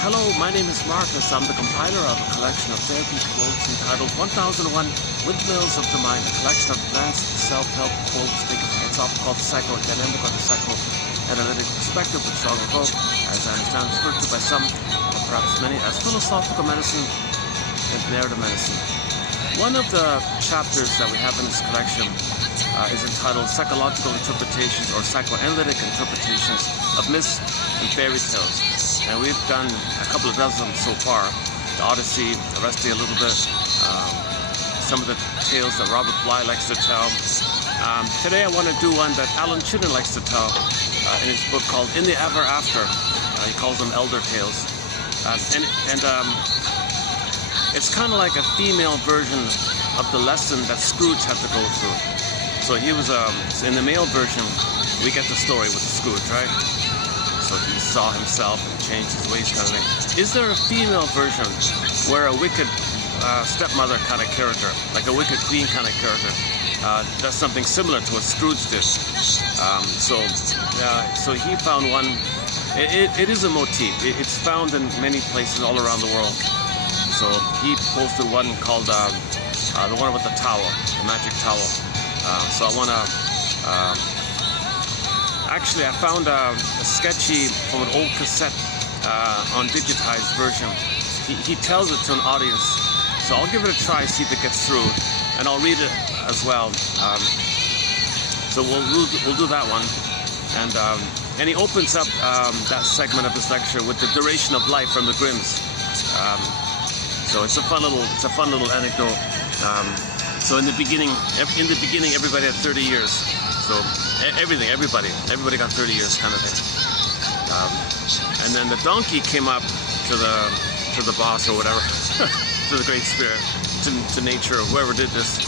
Hello, my name is Marcus. I'm the compiler of a collection of therapeutic quotes entitled 1001 Windmills of the Mind, a collection of advanced self-help quotes taken from a topic called the psychoanalytic or the psychoanalytic perspective, which I'll go, as I understand, referred to by some, or perhaps many, as philosophical medicine and narrative medicine. One of the chapters that we have in this collection is entitled Psychological Interpretations or Psychoanalytic Interpretations of Myths and Fairy Tales. And we've done a couple of dozen so far. The Odyssey, the Rusty a little bit, some of the tales that Robert Bly likes to tell. Today I want to do one that Alan Chinen likes to tell in his book called In the Ever After. He calls them elder tales. It's kind of like a female version of the lesson that Scrooge had to go through. So he was, in the male version, we get the story with Scrooge, right? So he saw himself and changed his ways kind of thing. Is there a female version where a wicked stepmother kind of character, like a wicked queen kind of character, does something similar to what Scrooge did? So he found one. It is a motif. It's found in many places all around the world. So he posted one called the one with the towel, the magic towel. So I want to, actually I found a sketchy from an old cassette on digitized version. He tells it to an audience. So I'll give it a try, see if it gets through, and I'll read it as well. So we'll do that one. And he opens up that segment of his lecture with the duration of life from the Grimms. So it's a fun little anecdote. So in the beginning, everybody had 30 years. So everybody got 30 years, kind of thing. And then the donkey came up to the boss or whatever, to the Great Spirit, to nature, whoever did this.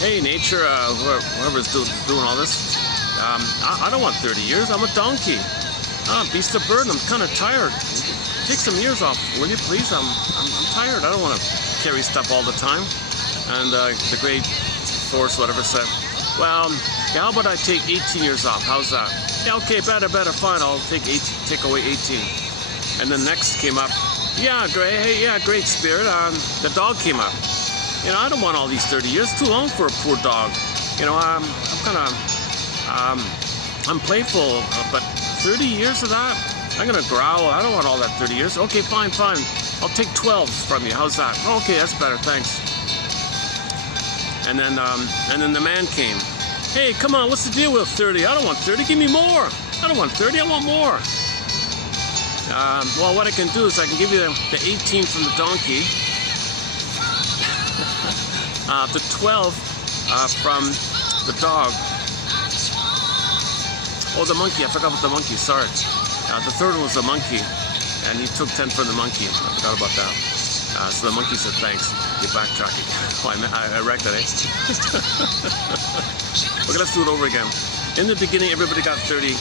Hey, nature, whoever's doing all this. I don't want 30 years. I'm a donkey. Beast of burden. I'm kind of tired. Take some years off, will you please? I'm tired. I don't want to carry stuff all the time. And the great force, whatever, said, well, yeah, how about I take 18 years off? How's that? Yeah, okay, better, fine. I'll take away 18. And then next came up, yeah, great spirit. The dog came up. You know, I don't want all these 30 years. Too long for a poor dog. You know, I'm kind of, I'm playful, but 30 years of that? I'm gonna growl. I don't want all that 30 years. Okay, fine. I'll take 12 from you. How's that? Oh, okay, that's better. Thanks. And then the man came. Hey, come on, what's the deal with 30? I don't want 30. Give me more. I don't want 30. I want more. Well, what I can do is I can give you the 18 from the donkey, the 12 from the dog. Oh, the monkey. I forgot about the monkey. Sorry. The third one was the monkey, and he took 10 from the monkey. I forgot about that. So the monkey said, thanks. You're backtracking. Oh, I wrecked that, eh? Okay, let's do it over again. In the beginning, everybody got 30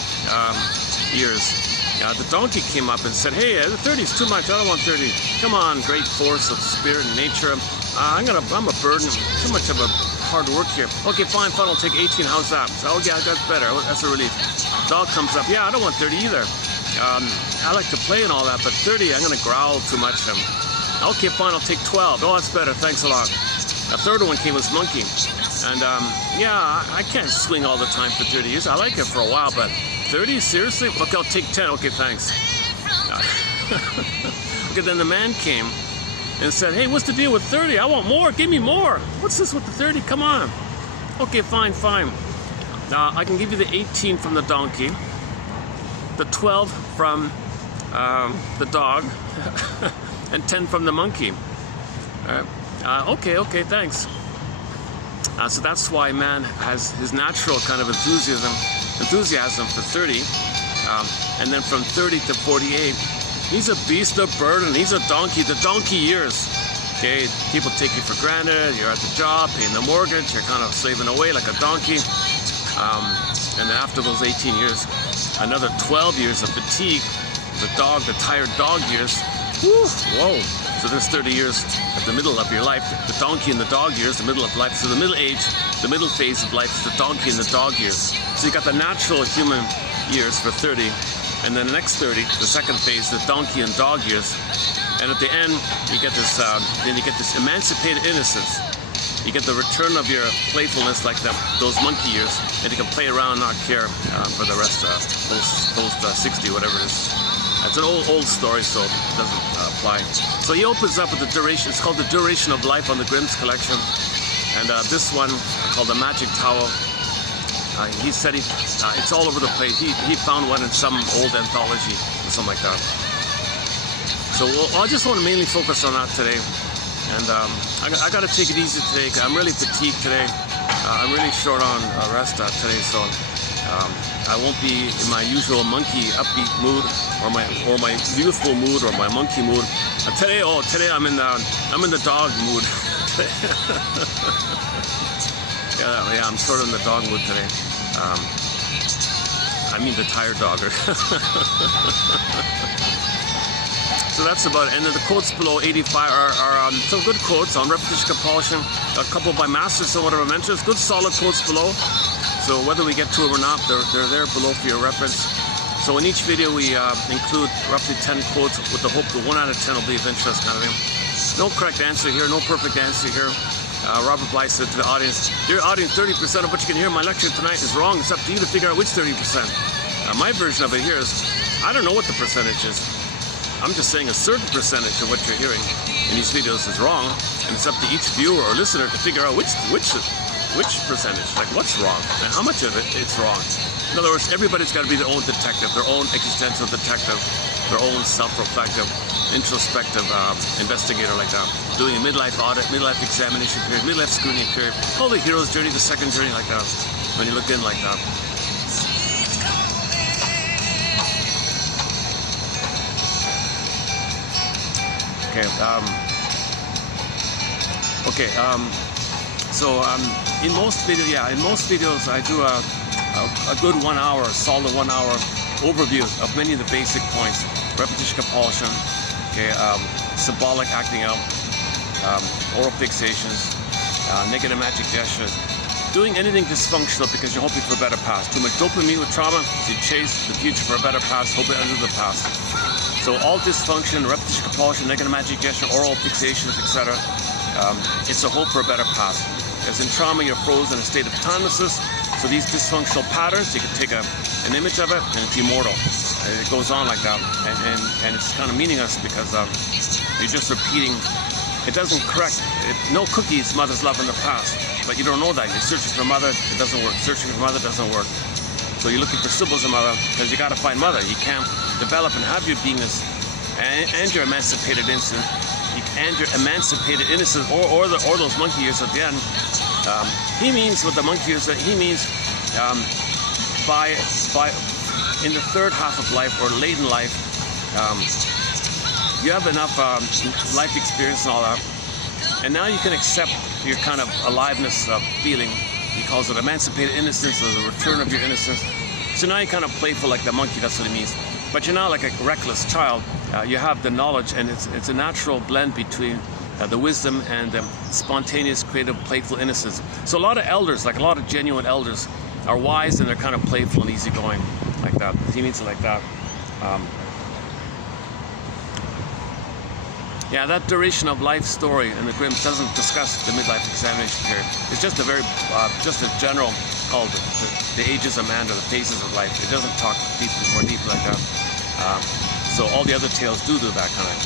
years. The donkey came up and said, hey, 30 is too much. I don't want 30. Come on, great force of spirit and nature. I'm a burden. Too much of a hard work here. Okay, fine. I'll take 18. How's that? So, oh, yeah, that's better. That's a relief. Dog comes up. Yeah, I don't want 30 either. I like to play and all that, but 30, I'm going to growl too much. Okay, fine, I'll take 12. Oh, that's better, thanks a lot. The third one came was monkey. And yeah, I can't swing all the time for 30 years. I like it for a while, but 30, seriously? Okay, I'll take 10. Okay, thanks. Okay, then the man came and said, hey, what's the deal with 30? I want more, give me more. What's this with the 30? Come on. Okay, fine. I can give you the 18 from the donkey, the 12 from the dog, and 10 from the monkey. Okay, thanks. So that's why man has his natural kind of enthusiasm for 30, and then from 30 to 48, he's a beast of burden. He's a donkey. The donkey years. Okay, people take you for granted. You're at the job, paying the mortgage. You're kind of slaving away like a donkey. And after those 18 years, another 12 years of fatigue. The tired dog years. Whoa. So there's 30 years at the middle of your life. The donkey and the dog years, the middle of life. So the middle age, the middle phase of life is the donkey and the dog years. So you got the natural human years for 30, And then the next 30, the second phase, the donkey and dog years. And at the end, you get this, then you get this emancipated innocence. You get the return of your playfulness like those monkey years, and you can play around, not care for the rest, post 60, whatever it is. It's an old story, so it doesn't apply. So he opens up with the duration. It's called The Duration of Life on the Grimm's collection. And this one, called The Magic Towel, he said it's all over the place. He found one in some old anthology or something like that. So I just want to mainly focus on that today. And I got to take it easy today. I'm really fatigued today. I'm really short on rest today, so I won't be in my usual monkey upbeat mood, or my youthful mood, or my monkey mood. Today I'm in the dog mood. yeah, I'm sort of in the dog mood today. I mean the tired dogger. So that's about it. And then the quotes below 85 are some good quotes on repetition compulsion. A couple by masters, somewhat of a mentors. Good solid quotes below. So whether we get to them or not, they're there below for your reference. So in each video we include roughly 10 quotes with the hope that 1 out of 10 will be of interest, kind of thing. No correct answer here, no perfect answer here. Robert Blythe said to the audience, "Dear audience, 30% of what you can hear in my lecture tonight is wrong. It's up to you to figure out which 30%. My version of it here is, I don't know what the percentage is. I'm just saying a certain percentage of what you're hearing in these videos is wrong, and it's up to each viewer or listener to figure out which percentage, like what's wrong and how much of it is wrong." In other words, everybody's got to be their own detective, their own existential detective, their own self-reflective, introspective investigator like that, doing a midlife audit, midlife examination period, midlife scrutiny period, call the hero's journey, the second journey like that, when you look in like that. In most videos I do a good 1 hour, solid 1 hour overview of many of the basic points: repetition compulsion, symbolic acting out, oral fixations, negative magic gestures, doing anything dysfunctional because you're hoping for a better past. Too much dopamine with trauma, so you chase the future for a better past, hoping under the past. So all dysfunction, repetition compulsion, negative magic gesture, oral fixations, etc. It's a hope for a better past. As in trauma, you're frozen in a state of timelessness. So these dysfunctional patterns, you can take an image of it, and it's immortal. It goes on like that, and it's kind of meaningless because you're just repeating. It doesn't correct. No cookies, mother's love in the past, but you don't know that. You're searching for mother, it doesn't work. Searching for mother doesn't work. So you're looking for symbols of mother because you got to find mother. You can't develop and have your beingness and your emancipated innocence, or those monkey years at the end. He means with the monkey years that he means by in the third half of life or late in life, you have enough life experience and all that, and now you can accept your kind of aliveness feeling. He calls it emancipated innocence, or the return of your innocence. So now you're kind of playful like the monkey. That's what he means. But you're not like a reckless child. You have the knowledge, and it's a natural blend between the wisdom and the spontaneous, creative, playful innocence. So a lot of elders, like a lot of genuine elders, are wise and they're kind of playful and easygoing like that. He means it like that. Yeah, that duration of life story in the Grimms doesn't discuss the midlife examination period. It's just a very, just a general called the ages of man, or the phases of life. It doesn't talk more deeply like that. So all the other tales do that kind of.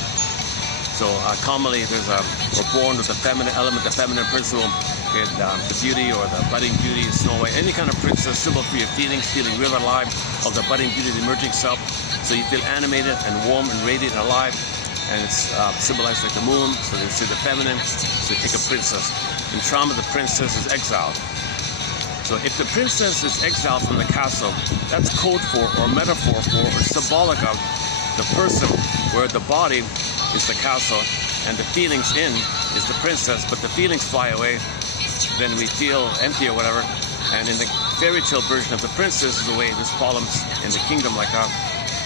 So commonly we're born with the feminine element, the feminine principle, the beauty or the budding beauty, Snow White, any kind of princess, symbol for your feelings, feeling real alive, of the budding beauty, the emerging self. So you feel animated and warm and radiant and alive. And it's symbolized like the moon, so they say the feminine. So you take a princess. In trauma, the princess is exiled. So if the princess is exiled from the castle, that's code for, or metaphor for, or symbolic of the person, where the body is the castle and the feelings in is the princess, but the feelings fly away, then we feel empty or whatever. And in the fairy tale version of the princess is away, there's problems in the kingdom like that.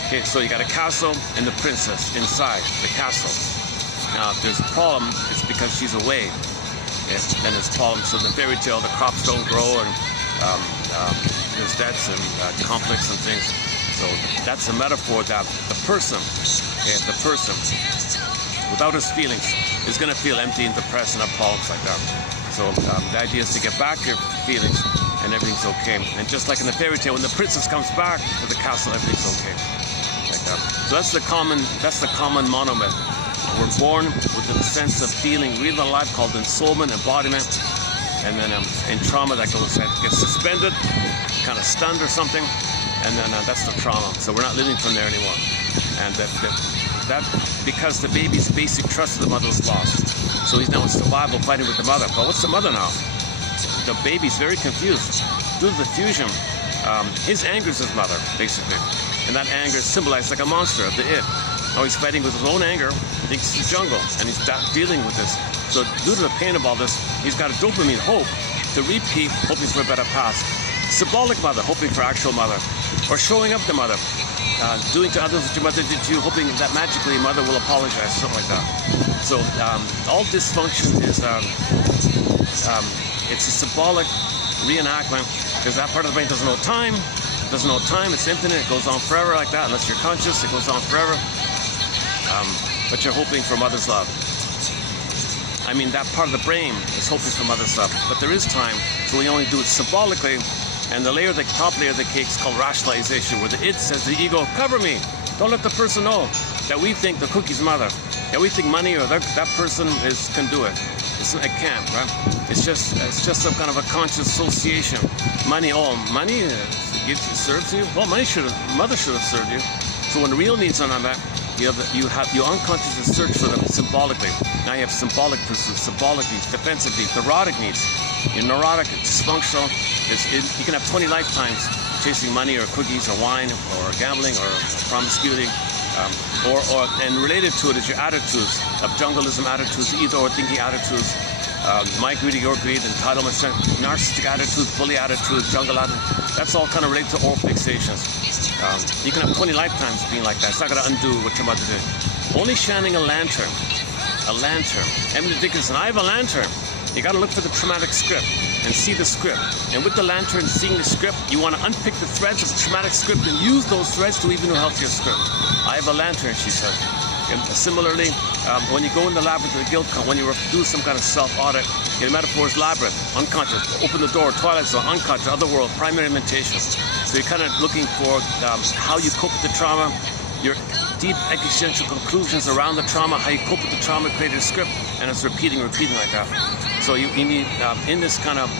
Okay, so you got a castle and the princess inside the castle. Now, if there's a problem, it's because she's away. Then there's problems. So in the fairy tale, the crops don't grow, and there's debts and conflicts and things. So So that's a metaphor that the person, without his feelings, is going to feel empty and depressed and appalled like that. So the idea is to get back your feelings and everything's okay. And just like in the fairy tale, when the princess comes back to the castle, everything's okay. Like that. So that's the common monomyth. We're born with a sense of feeling real alive called ensoulment, embodiment, and then in trauma that gets suspended, kind of stunned or something, and then that's the trauma. So we're not living from there anymore. And that because the baby's basic trust of the mother is lost. So he's now in survival fighting with the mother. But what's the mother now? The baby's very confused. Due to the fusion, his anger is his mother, basically. And that anger is symbolized like a monster of the id. Now he's fighting with his own anger, he thinks it's the jungle, and he's dealing with this. So due to the pain of all this, he's got a dopamine hope to repeat, hoping for a better past. Symbolic mother, hoping for actual mother. Or showing up the mother. Doing to others what your mother did to you, hoping that magically mother will apologize, something like that. So all dysfunction is it's a symbolic reenactment, because that part of the brain doesn't know time. It doesn't know time. It's infinite. It goes on forever like that. Unless you're conscious, it goes on forever. But you're hoping for mother's love. I mean, that part of the brain is hoping for mother's love. But there is time, so we only do it symbolically. And the top layer of the cake is called rationalization, where the id says to the ego, cover me. Don't let the person know that we think the cookie's mother, that we think money or that person can do it. It can't, right? It's just some kind of a conscious association. Money serves you. Well, mother should have served you. So when the real needs are not met, you unconsciously search for them symbolically. Now you have symbolic pursuits, symbolic needs, defensive needs, neurotic needs. You're neurotic, dysfunctional. You can have 20 lifetimes chasing money or cookies or wine or gambling or promiscuity. And related to it is your attitudes of jungleism attitudes, either or thinking attitudes, my greed, your greed, entitlement, narcissistic attitudes, bully attitudes, jungle attitudes. That's all kind of related to oral fixations. You can have 20 lifetimes being like that. It's not going to undo what your mother did. Only shining a lantern. Emily Dickinson, I have a lantern. You got to look for the traumatic script and see the script. And with the lantern, seeing the script, you want to unpick the threads of the traumatic script and use those threads to even a healthier script. I have a lantern, she said. And similarly, when you go in the labyrinth of the guilt, when you do some kind of self-audit, your metaphor is labyrinth, unconscious, open the door, twilight zone, unconscious, other world, primary mentation. So you're kind of looking for how you cope with the trauma, your deep existential conclusions around the trauma, how you cope with the trauma, created a script, and it's repeating like that. So you need, in this kind of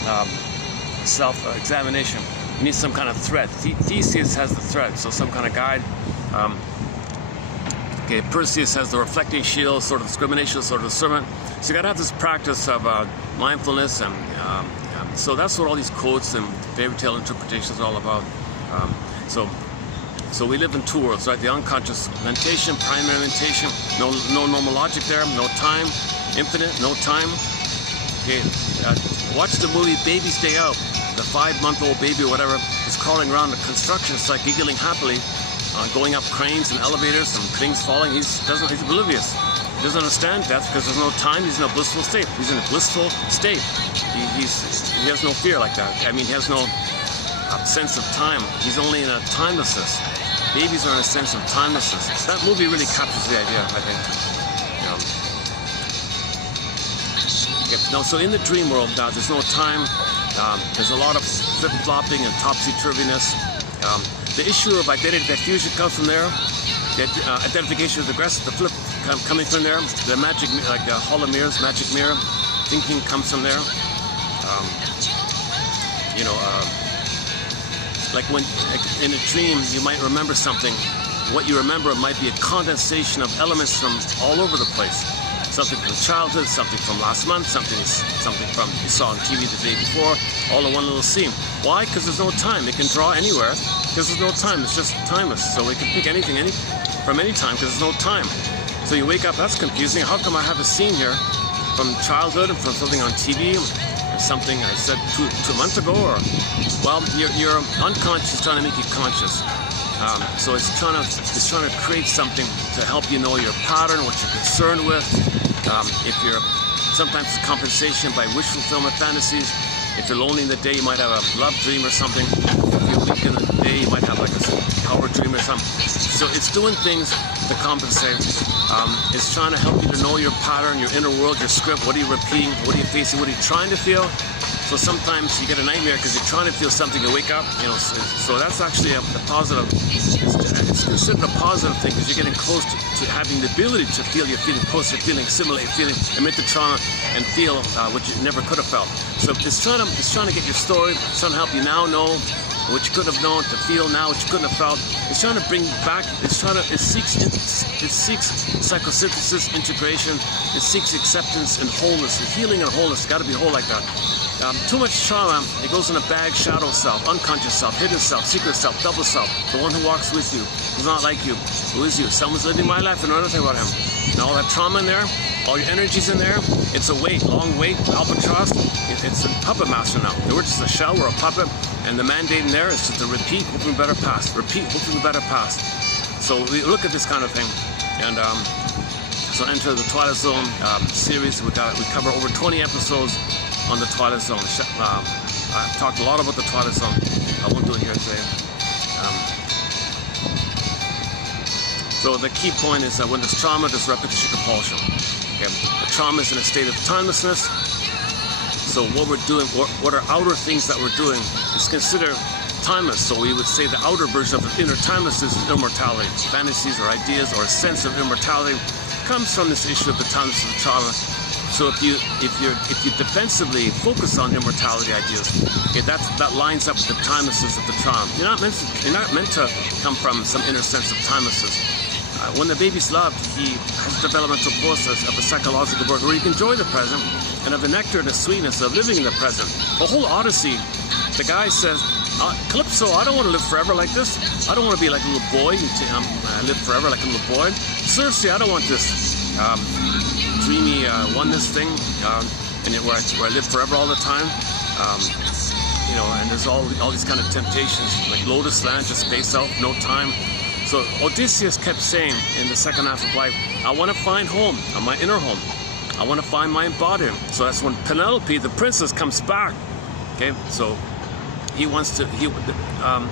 self-examination, you need some kind of thread. Theseus has the thread, so some kind of guide. Perseus has the reflecting shield, sort of discrimination, sort of discernment. So you got to have this practice of mindfulness, and so that's what all these quotes and fairy tale interpretations are all about. So we live in two worlds, right? The unconscious mentation, primary mentation, no normal logic there, no time, infinite, no time. Okay, watch the movie Baby's Day Out. The 5-month-old baby or whatever is crawling around the construction site, giggling happily, going up cranes and elevators and things falling. He's oblivious. He doesn't understand death because there's no time. He's in a blissful state. He's in a blissful state. He has no fear like that. I mean, he has no sense of time. He's only in a timelessness. Babies are in a sense of timelessness. That movie really captures the idea, I think. So in the dream world, there's no time. There's a lot of flip-flopping and topsy-turviness. The issue of identity diffusion comes from there. The identification of the aggressive, the flip coming from there. The magic, like the hollow mirrors, magic mirror thinking comes from there. Like when in a dream you might remember something. What you remember might be a condensation of elements from all over the place. Something from childhood, something from last month, something from you saw on TV the day before, all in one little scene. Why? Because there's no time. It can draw anywhere because there's no time. It's just timeless. So it can pick anything from any time because there's no time. So you wake up, that's confusing. How come I have a scene here from childhood and from something on TV? Something I said two months ago, or well, your unconscious is trying to make you conscious. So it's trying to create something to help you know your pattern, what you're concerned with. If you're sometimes it's compensation by wish fulfillment fantasies. If you're lonely in the day, you might have a love dream or something. If you wake in the day you might have like a power dream or something. So it's doing things to compensate. It's trying to help you to know your pattern, your inner world, your script. What are you repeating? What are you facing? What are you trying to feel? So sometimes you get a nightmare because you're trying to feel something, you wake up, you know. So that's actually a positive. It's considered a positive thing because you're getting close to having the ability to feel. You're feeling close to feeling, assimilate, feeling, admit the trauma, and feel what you never could have felt. So it's trying to get your story. It's trying to help you now know what you could have known, to feel now what you couldn't have felt. It's trying to bring back. It seeks psychosynthesis, integration. It seeks acceptance and wholeness, and healing and wholeness. It's got to be whole like that. Too much trauma, it goes in a bag: shadow self, unconscious self, hidden self, secret self, double self, the one who walks with you, who's not like you, who is you. Someone's living my life and know nothing about him. And all that trauma in there, all your energy's in there. It's a weight, long weight, albatross. It's a puppet master now. We're just a shell, we're a puppet, and the mandate in there is just to repeat, hoping better past. Repeat, hoping better past. So we look at this kind of thing, and so enter the Twilight Zone series. We cover over 20 episodes on the Twilight Zone. I've talked a lot about the Twilight Zone. I won't do it here today. So the key point is that when there's trauma, there's repetition compulsion. Okay? The trauma is in a state of timelessness. So what we're doing, what are outer things that we're doing, is considered timeless. So we would say the outer version of the inner timelessness is immortality. Fantasies or ideas or a sense of immortality comes from this issue of the timelessness of the trauma. So if you defensively focus on immortality ideas, okay, that lines up with the timelessness of the trauma. You're not meant to come from some inner sense of timelessness. When the baby's loved, he has a developmental process of a psychological birth where you can enjoy the present and of the nectar and the sweetness of living in the present. The whole Odyssey, the guy says, Calypso, I don't want to live forever like this. I don't want to be like a little boy and live forever like a little boy. Circe, I don't want this dreamy oneness thing, and where I live forever all the time. You know, and there's all these kind of temptations, like Lotus Land, just space out, no time. So Odysseus kept saying in the second half of life, I want to find home, my inner home. I want to find my embodiment. So that's when Penelope, the princess, comes back. Okay, so he wants to,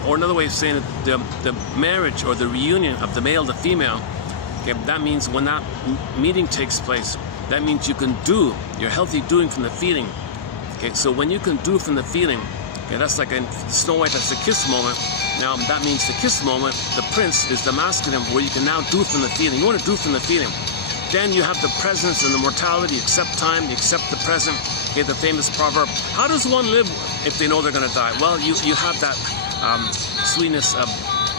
or another way of saying it, the marriage or the reunion of the male, the female. Okay, that means when that meeting takes place, that means you can do. You're healthy doing from the feeling. Okay, so when you can do from the feeling, okay, that's like in Snow White, that's the kiss moment. Now that means the kiss moment, the prince is the masculine, where you can now do from the feeling. You want to do from the feeling. Then you have the presence and the mortality. You accept time, you accept the present. Okay, the famous proverb, how does one live if they know they're going to die? Well, you have that sweetness of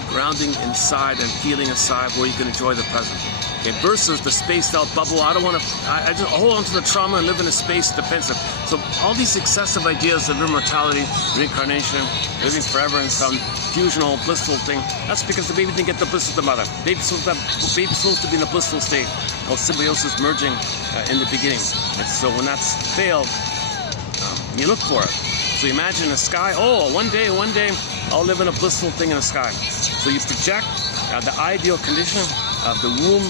grounding inside and feeling inside where you can enjoy the present. Okay, versus the spaced out bubble. I don't want to, I just hold on to the trauma and live in a space defensive. So all these excessive ideas of immortality, reincarnation, living forever in some fusional, blissful thing, that's because the baby didn't get the bliss of the mother. Baby's supposed to be in a blissful state, called symbiosis merging in the beginning. And so when that's failed, you look for it. So you imagine the sky, oh, one day, I'll live in a blissful thing in the sky. So you project the ideal condition of the womb,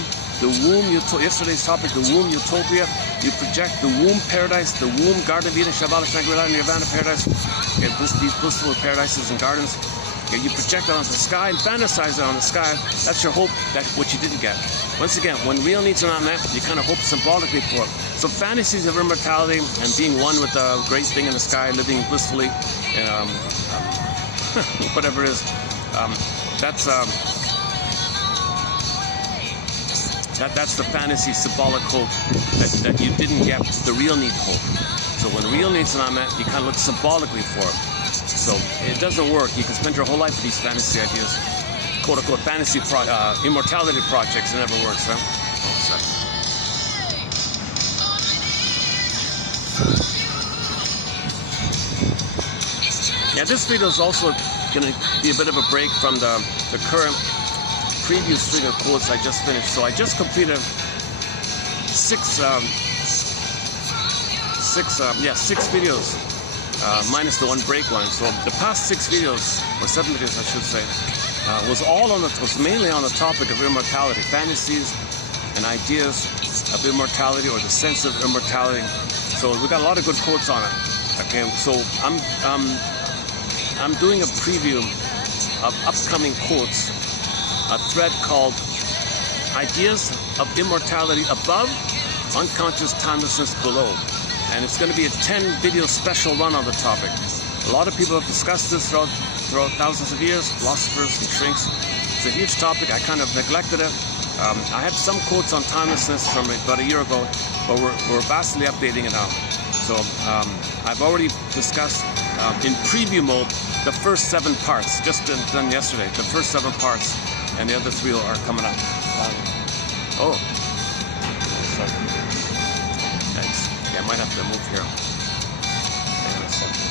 yesterday's topic, the womb utopia. You project the womb paradise, the womb Garden of Eden, Shambhala, Shangri-La, Nirvana paradise. Okay, these blissful paradises and gardens. Okay, you project it onto the sky and fantasize it on the sky. That's your hope, that what you didn't get. Once again, when real needs are not met, you kind of hope symbolically for it. So fantasies of immortality and being one with the great thing in the sky, living blissfully, whatever it is, that's the fantasy symbolic hope that you didn't get the real need hope. So when real needs are not met, you kind of look symbolically for it. So it doesn't work. You can spend your whole life with these fantasy ideas, quote unquote fantasy immortality projects. It never works, huh? Yeah, this video is also going to be a bit of a break from the current preview string of quotes I just finished. So I just completed six videos, minus the one break one. So the past 6 videos, or 7 videos I should say, was mainly on the topic of immortality, fantasies and ideas of immortality or the sense of immortality. So we got a lot of good quotes on it. Okay, so I'm doing a preview of upcoming quotes, a thread called Ideas of Immortality Above, Unconscious Timelessness Below. And it's going to be a 10-video special run on the topic. A lot of people have discussed this throughout thousands of years, philosophers and shrinks. It's a huge topic. I kind of neglected it. I had some quotes on timelessness from about a year ago, but we're vastly updating it now. So I've already discussed in preview mode the first 7 parts, just done yesterday, the first 7 parts, and the other 3 are coming up. Oh, sorry. Thanks. Okay, I might have to move here. Hang on a second.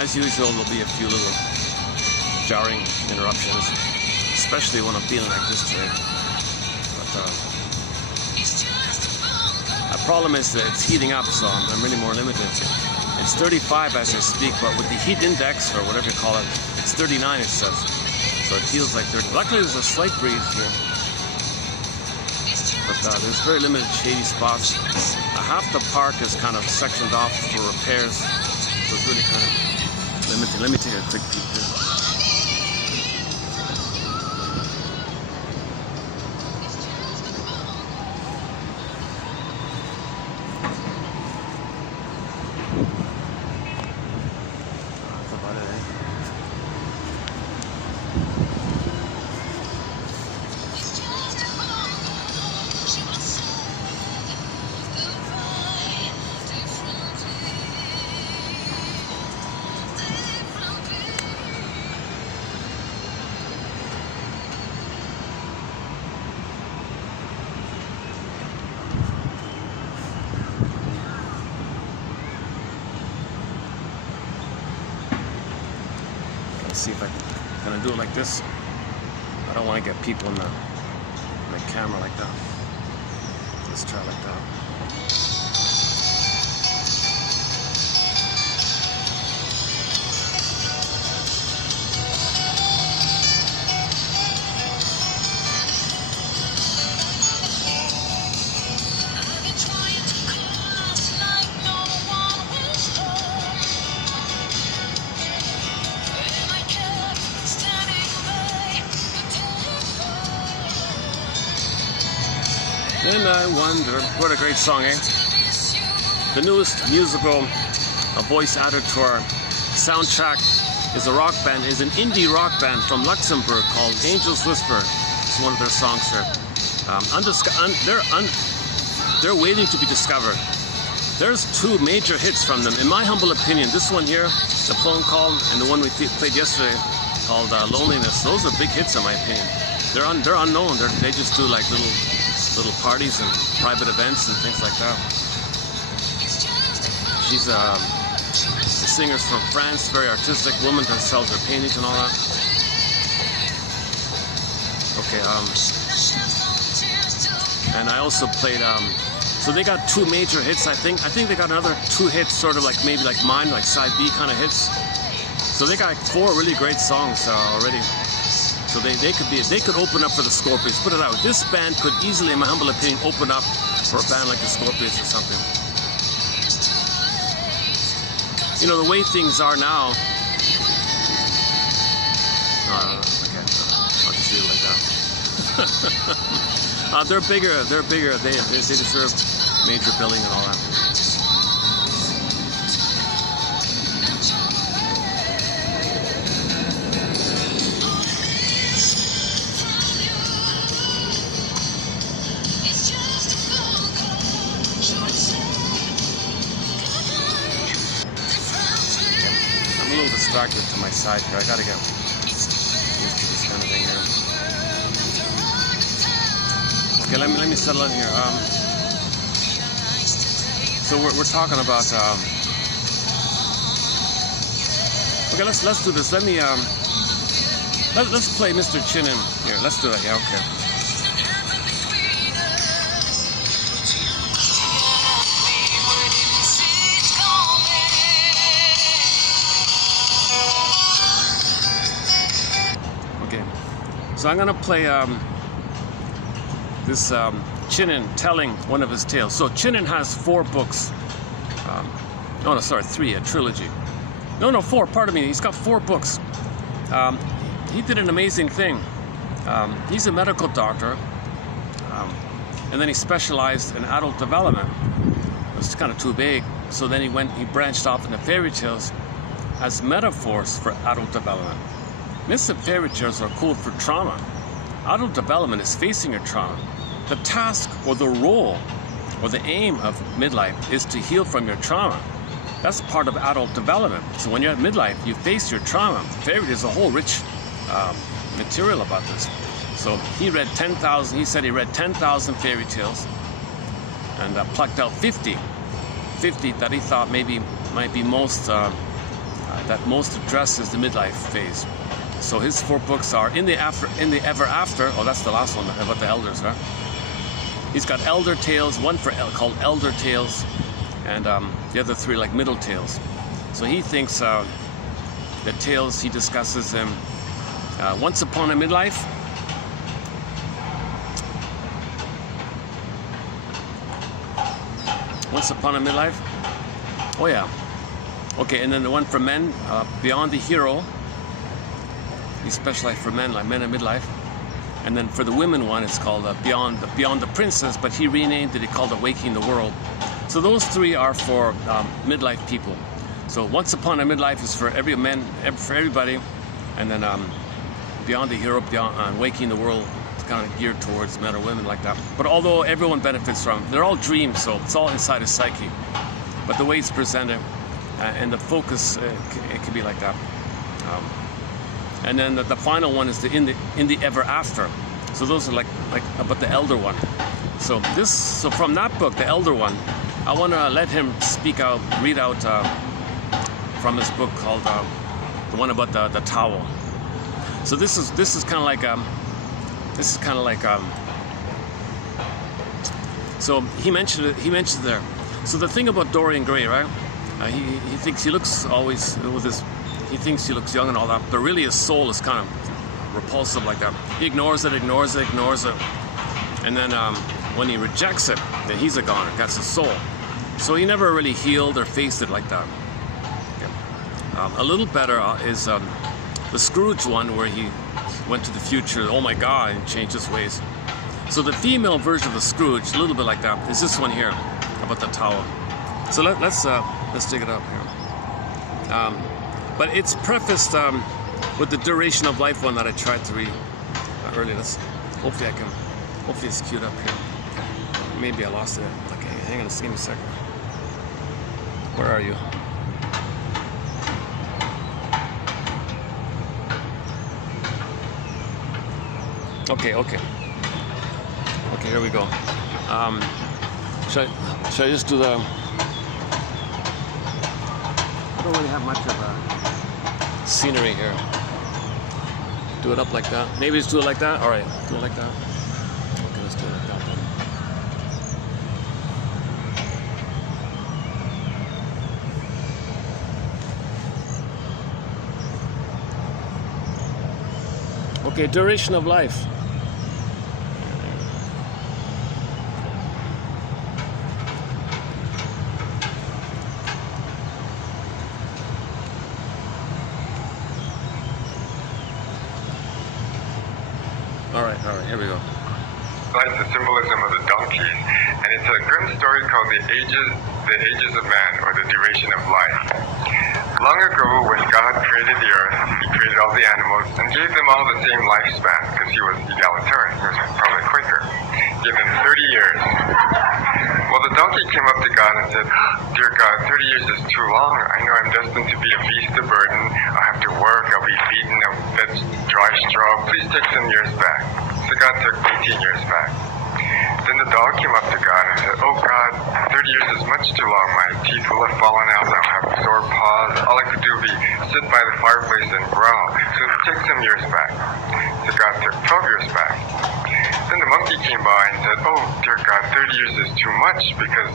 As usual, there'll be a few little jarring interruptions, especially when I'm feeling like this today. But the problem is that it's heating up, so I'm really more limited. It's 35 as I speak, but with the heat index, or whatever you call it, it's 39, it says. So it feels like 30. Luckily, there's a slight breeze here. But there's very limited shady spots. Half the park is kind of sectioned off for repairs, so it's really kind of limited. Let me take a quick peek here. See if I can do it like this. I don't want to get people in the camera like that. Let's try like that. And I wonder, what a great song, eh? The newest musical voice added to our soundtrack is an indie rock band from Luxembourg called Angel's Whisper. It's one of their songs here. They're waiting to be discovered. There's 2 major hits from them, in my humble opinion. This one here, the phone call, and the one we played yesterday called Loneliness. Those are big hits in my opinion. They're unknown. They just do like little parties and private events and things like that. She's a singer's from France, very artistic woman that sells her paintings and all that. Okay, and I also played, so they got 2 major hits, I think they got another 2 hits, sort of like maybe like mine, like side B kind of hits. So they got 4 really great songs already. So they could open up for the Scorpions. Put it out. This band could easily, in my humble opinion, open up for a band like the Scorpions or something. You know, the way things are now. Okay, I'll just leave it like that. They're bigger. They deserve major billing and all that. Distracted to my side here. I gotta get used to this kind of thing here. Okay, let me settle in here. So we're talking about. Okay, let's do this. Let me let's play Mr. Chinin here. Let's do it. Yeah, okay. So I'm gonna play this Chinin telling one of his tales. So Chinin has 4 books. 3, a trilogy. No, 4, pardon me. He's got 4 books. He did an amazing thing. He's a medical doctor, and then he specialized in adult development. It was kind of too big, so then he branched off into fairy tales as metaphors for adult development. Myths and fairy tales are cool for trauma. Adult development is facing your trauma. The task or the role or the aim of midlife is to heal from your trauma. That's part of adult development. So when you're at midlife, you face your trauma. There's a whole rich material about this. So he read 10,000, he said he read 10,000 fairy tales and plucked out 50 that he thought maybe might be most, that most addresses the midlife phase. So his 4 books are In the Ever After. Oh, that's the last one about the elders, right? He's got Elder Tales, one called Elder Tales, and the other 3 like Middle Tales. So he thinks the tales he discusses him Once Upon a Midlife, Once Upon a Midlife. Oh yeah. Okay, and then the one for men, Beyond the Hero. He specialized for men, like Men in Midlife. And then for the women one, it's called Beyond the Princess, but he renamed it. He called it Waking the World. So those 3 are for midlife people. So Once Upon a Midlife is for for everybody, and then Beyond the Hero, Waking the World, it's kind of geared towards men or women like that. But although everyone benefits from, they're all dreams, so it's all inside his psyche. But the way it's presented and the focus, it can be like that. And then the final one is the In the Ever After. So those are like about the elder one. So from that book, the elder one, I want to let him read out from his book called the one about the towel. So this is kind of like so he mentioned it there. So the thing about Dorian Gray, right? He thinks he looks always with his. He thinks he looks young and all that, but really his soul is kind of repulsive like that. He ignores it. And then when he rejects it, then he's a goner. That's his soul. So he never really healed or faced it like that. Yeah. A little better is the Scrooge one, where he went to the future, oh my God, and changed his ways. So the female version of the Scrooge, a little bit like that, is this one here, about the towel. So let's dig it up here. But it's prefaced with the duration of life one that I tried to read earlier. Hopefully it's queued up here. Maybe I lost it. Okay, hang on, just give me a second. Where are you? Okay, here we go. Should I just do the... I don't really have much of a scenery here. Do it up like that. Maybe just do it like that? Alright, do it like that. Okay, let's do it like that then. Okay, duration of life. Alright, here we go. That's the symbolism of the donkeys, and it's a grim story called the ages of man, or the duration of life. Long ago, when God created the earth, He created all the animals and gave them all the same lifespan, because He was egalitarian. He was probably quicker. Gave them 30 years. Well, the donkey came up to God and said, "Dear God, 30 years is too long. I know I'm destined to be a beast of burden. I'll have to work, I'll be beaten, I'll fed dry straw. Please take some years back." So God took 18 years back. Then the dog came up to God and said, "Oh God, 30 years is much too long. My teeth will have fallen out, I'll have sore paws. All I could do would be sit by the fireplace and growl. So take some years back." So God took 12 years back. Then the monkey came by and said, "Oh dear God, 30 years is too much because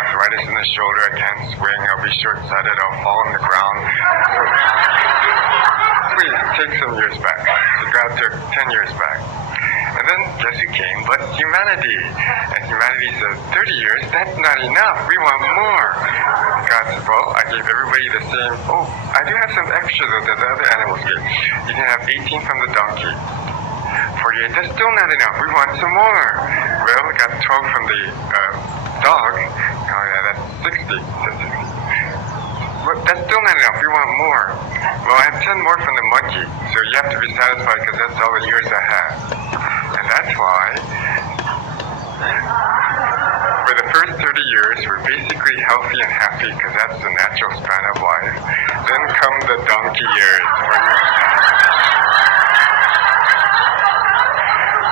arthritis in the shoulder, I can't swing, I'll be short-sighted, I'll fall on the ground. So, please take some years back." So God took 10 years back. And then guess who came but humanity? And humanity says, 30 years, that's not enough. We want more. God says, well, I gave everybody the same. Oh, I do have some extra though that the other animals gave. You can have 18 from the donkey. 48, that's still not enough. We want some more. Well, we got 12 from the dog. Oh yeah, that's 60. That's 60. But that's still not enough. We want more. Well, I have 10 more from the monkey. So you have to be satisfied because that's all the years I have. And that's why for the first 30 years, we're basically healthy and happy because that's the natural span of life. Then come the donkey years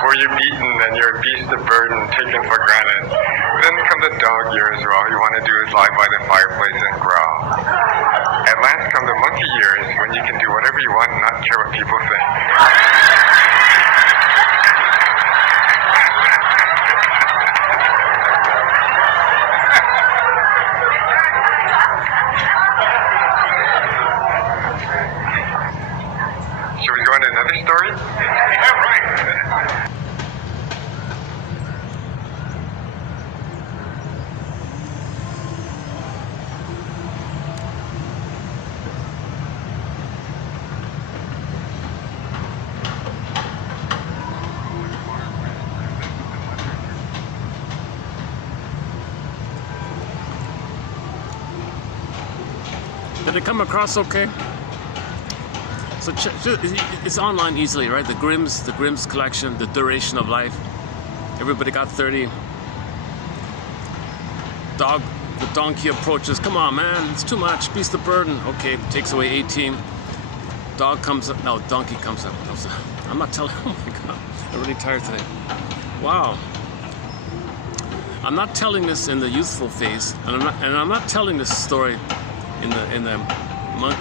where you're beaten and you're a beast of burden taken for granted. Then come the dog years where all you want to do is lie by the fireplace and growl. At last come the monkey years when you can do whatever you want and not care what people think. Should we go into another story? Yeah, right. Did it come across okay? So it's online easily, right? The Grimm's collection, the duration of life. Everybody got 30. The donkey approaches. Come on, man, it's too much. Beast of burden. Okay, takes away 18. Dog comes up. No, donkey comes up. I'm not telling. Oh my God, I'm really tired today. Wow. I'm not telling this in the youthful phase, and I'm not telling this story in the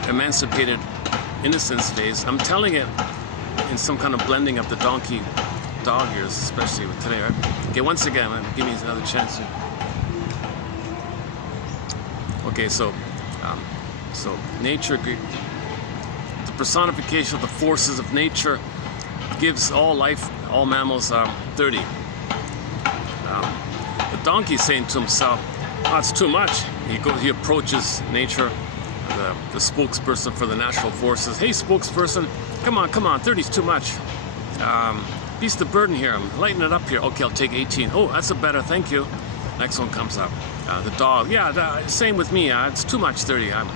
emancipated innocence phase. I'm telling it in some kind of blending of the donkey dog years, especially with today, right? Okay, once again, give me another chance here. Okay, so nature, the personification of the forces of nature gives all life, all mammals 30. The donkey is saying to himself, oh, it's too much. He approaches nature, the spokesperson for the natural forces. Hey, spokesperson, come on, 30's too much. Beast of burden here, lighten it up here. Okay, I'll take 18. Oh, that's a better, thank you. Next one comes up. The dog, yeah, same with me. It's too much, 30. I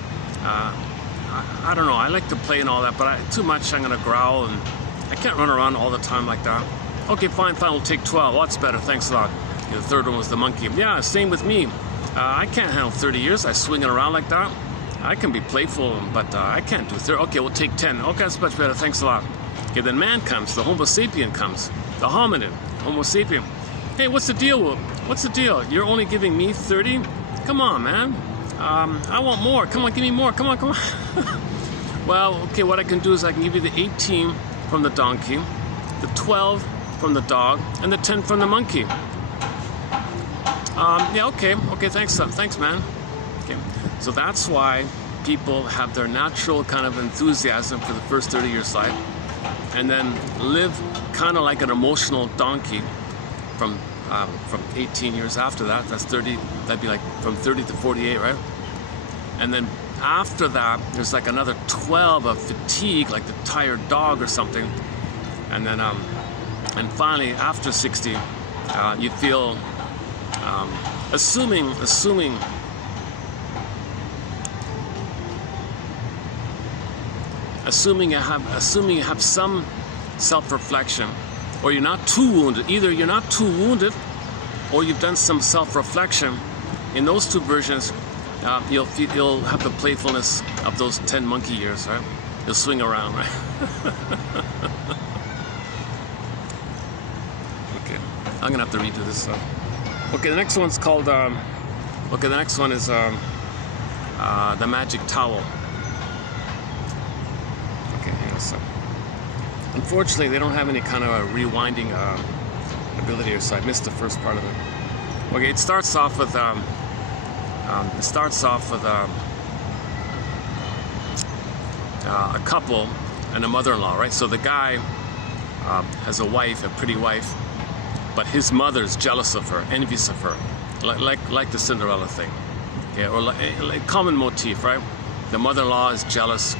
don't know, I like to play and all that, but too much, I'm gonna growl, and I can't run around all the time like that. Okay, fine, we'll take 12. Oh, that's better, thanks a lot. Okay, the third one was the monkey. Yeah, same with me. I can't handle 30 years. I swing it around like that. I can be playful, but I can't do 30. Okay, we'll take 10. Okay, that's much better. Thanks a lot. Okay, then man comes. The Homo sapien comes. The hominid, Homo sapien. Hey, what's the deal? What's the deal? You're only giving me 30? Come on, man. I want more. Come on, give me more. Come on. Well, okay, what I can do is I can give you the 18 from the donkey, the 12 from the dog, and the 10 from the monkey. Yeah, okay, thanks, man. Okay, so that's why people have their natural kind of enthusiasm for the first 30 years life, and then live kind of like an emotional donkey from 18 years after that. That's 30. That'd be like from 30 to 48, right? And then after that, there's like another 12 of fatigue, like the tired dog or something, and then and finally after 60, you feel. Assuming you have some self-reflection, or you're not too wounded. Either you're not too wounded, or you've done some self-reflection. In those two versions, you'll have the playfulness of those 10 monkey years, right? You'll swing around, right? Okay, I'm gonna have to redo this. Okay, the next one's called. The next one is the magic towel. Okay, hang on a second. Unfortunately, they don't have any kind of a rewinding ability here, so I missed the first part of it. Okay, it starts off with a couple and a mother-in-law, right? So the guy has a wife, a pretty wife, but his mother's jealous of her, envious of her, like the Cinderella thing. Okay, or like common motif, right? The mother-in-law is jealous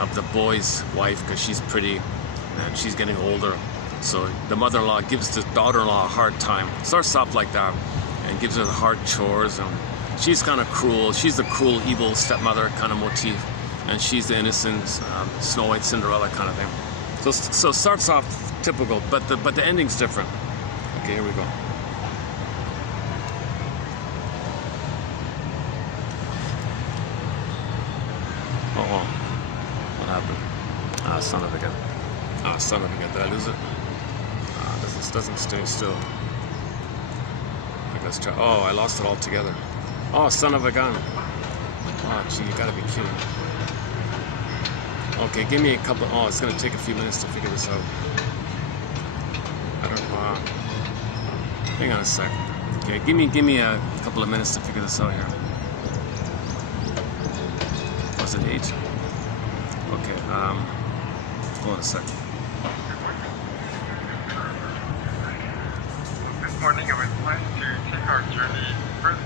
of the boy's wife because she's pretty and she's getting older. So the mother-in-law gives the daughter-in-law a hard time. Starts off like that and gives her the hard chores. And she's kind of cruel. She's the cruel, evil stepmother kind of motif. And she's the innocent Snow White Cinderella kind of thing. So it starts off typical, but the ending's different. Okay, here we go. Uh-oh. What happened? Ah, son of a gun. Ah, son of a gun. Did I lose it? This doesn't stay still. Let's try. Oh, I lost it altogether. Oh, son of a gun. Oh, gee, you gotta be kidding. Okay, give me a couple. Oh, it's gonna take a few minutes to figure this out. I don't know. Hang on a sec. Okay, give me a couple of minutes to figure this out here. Was it 8? Okay. Hold on a sec. This morning I was planning to take our journey further,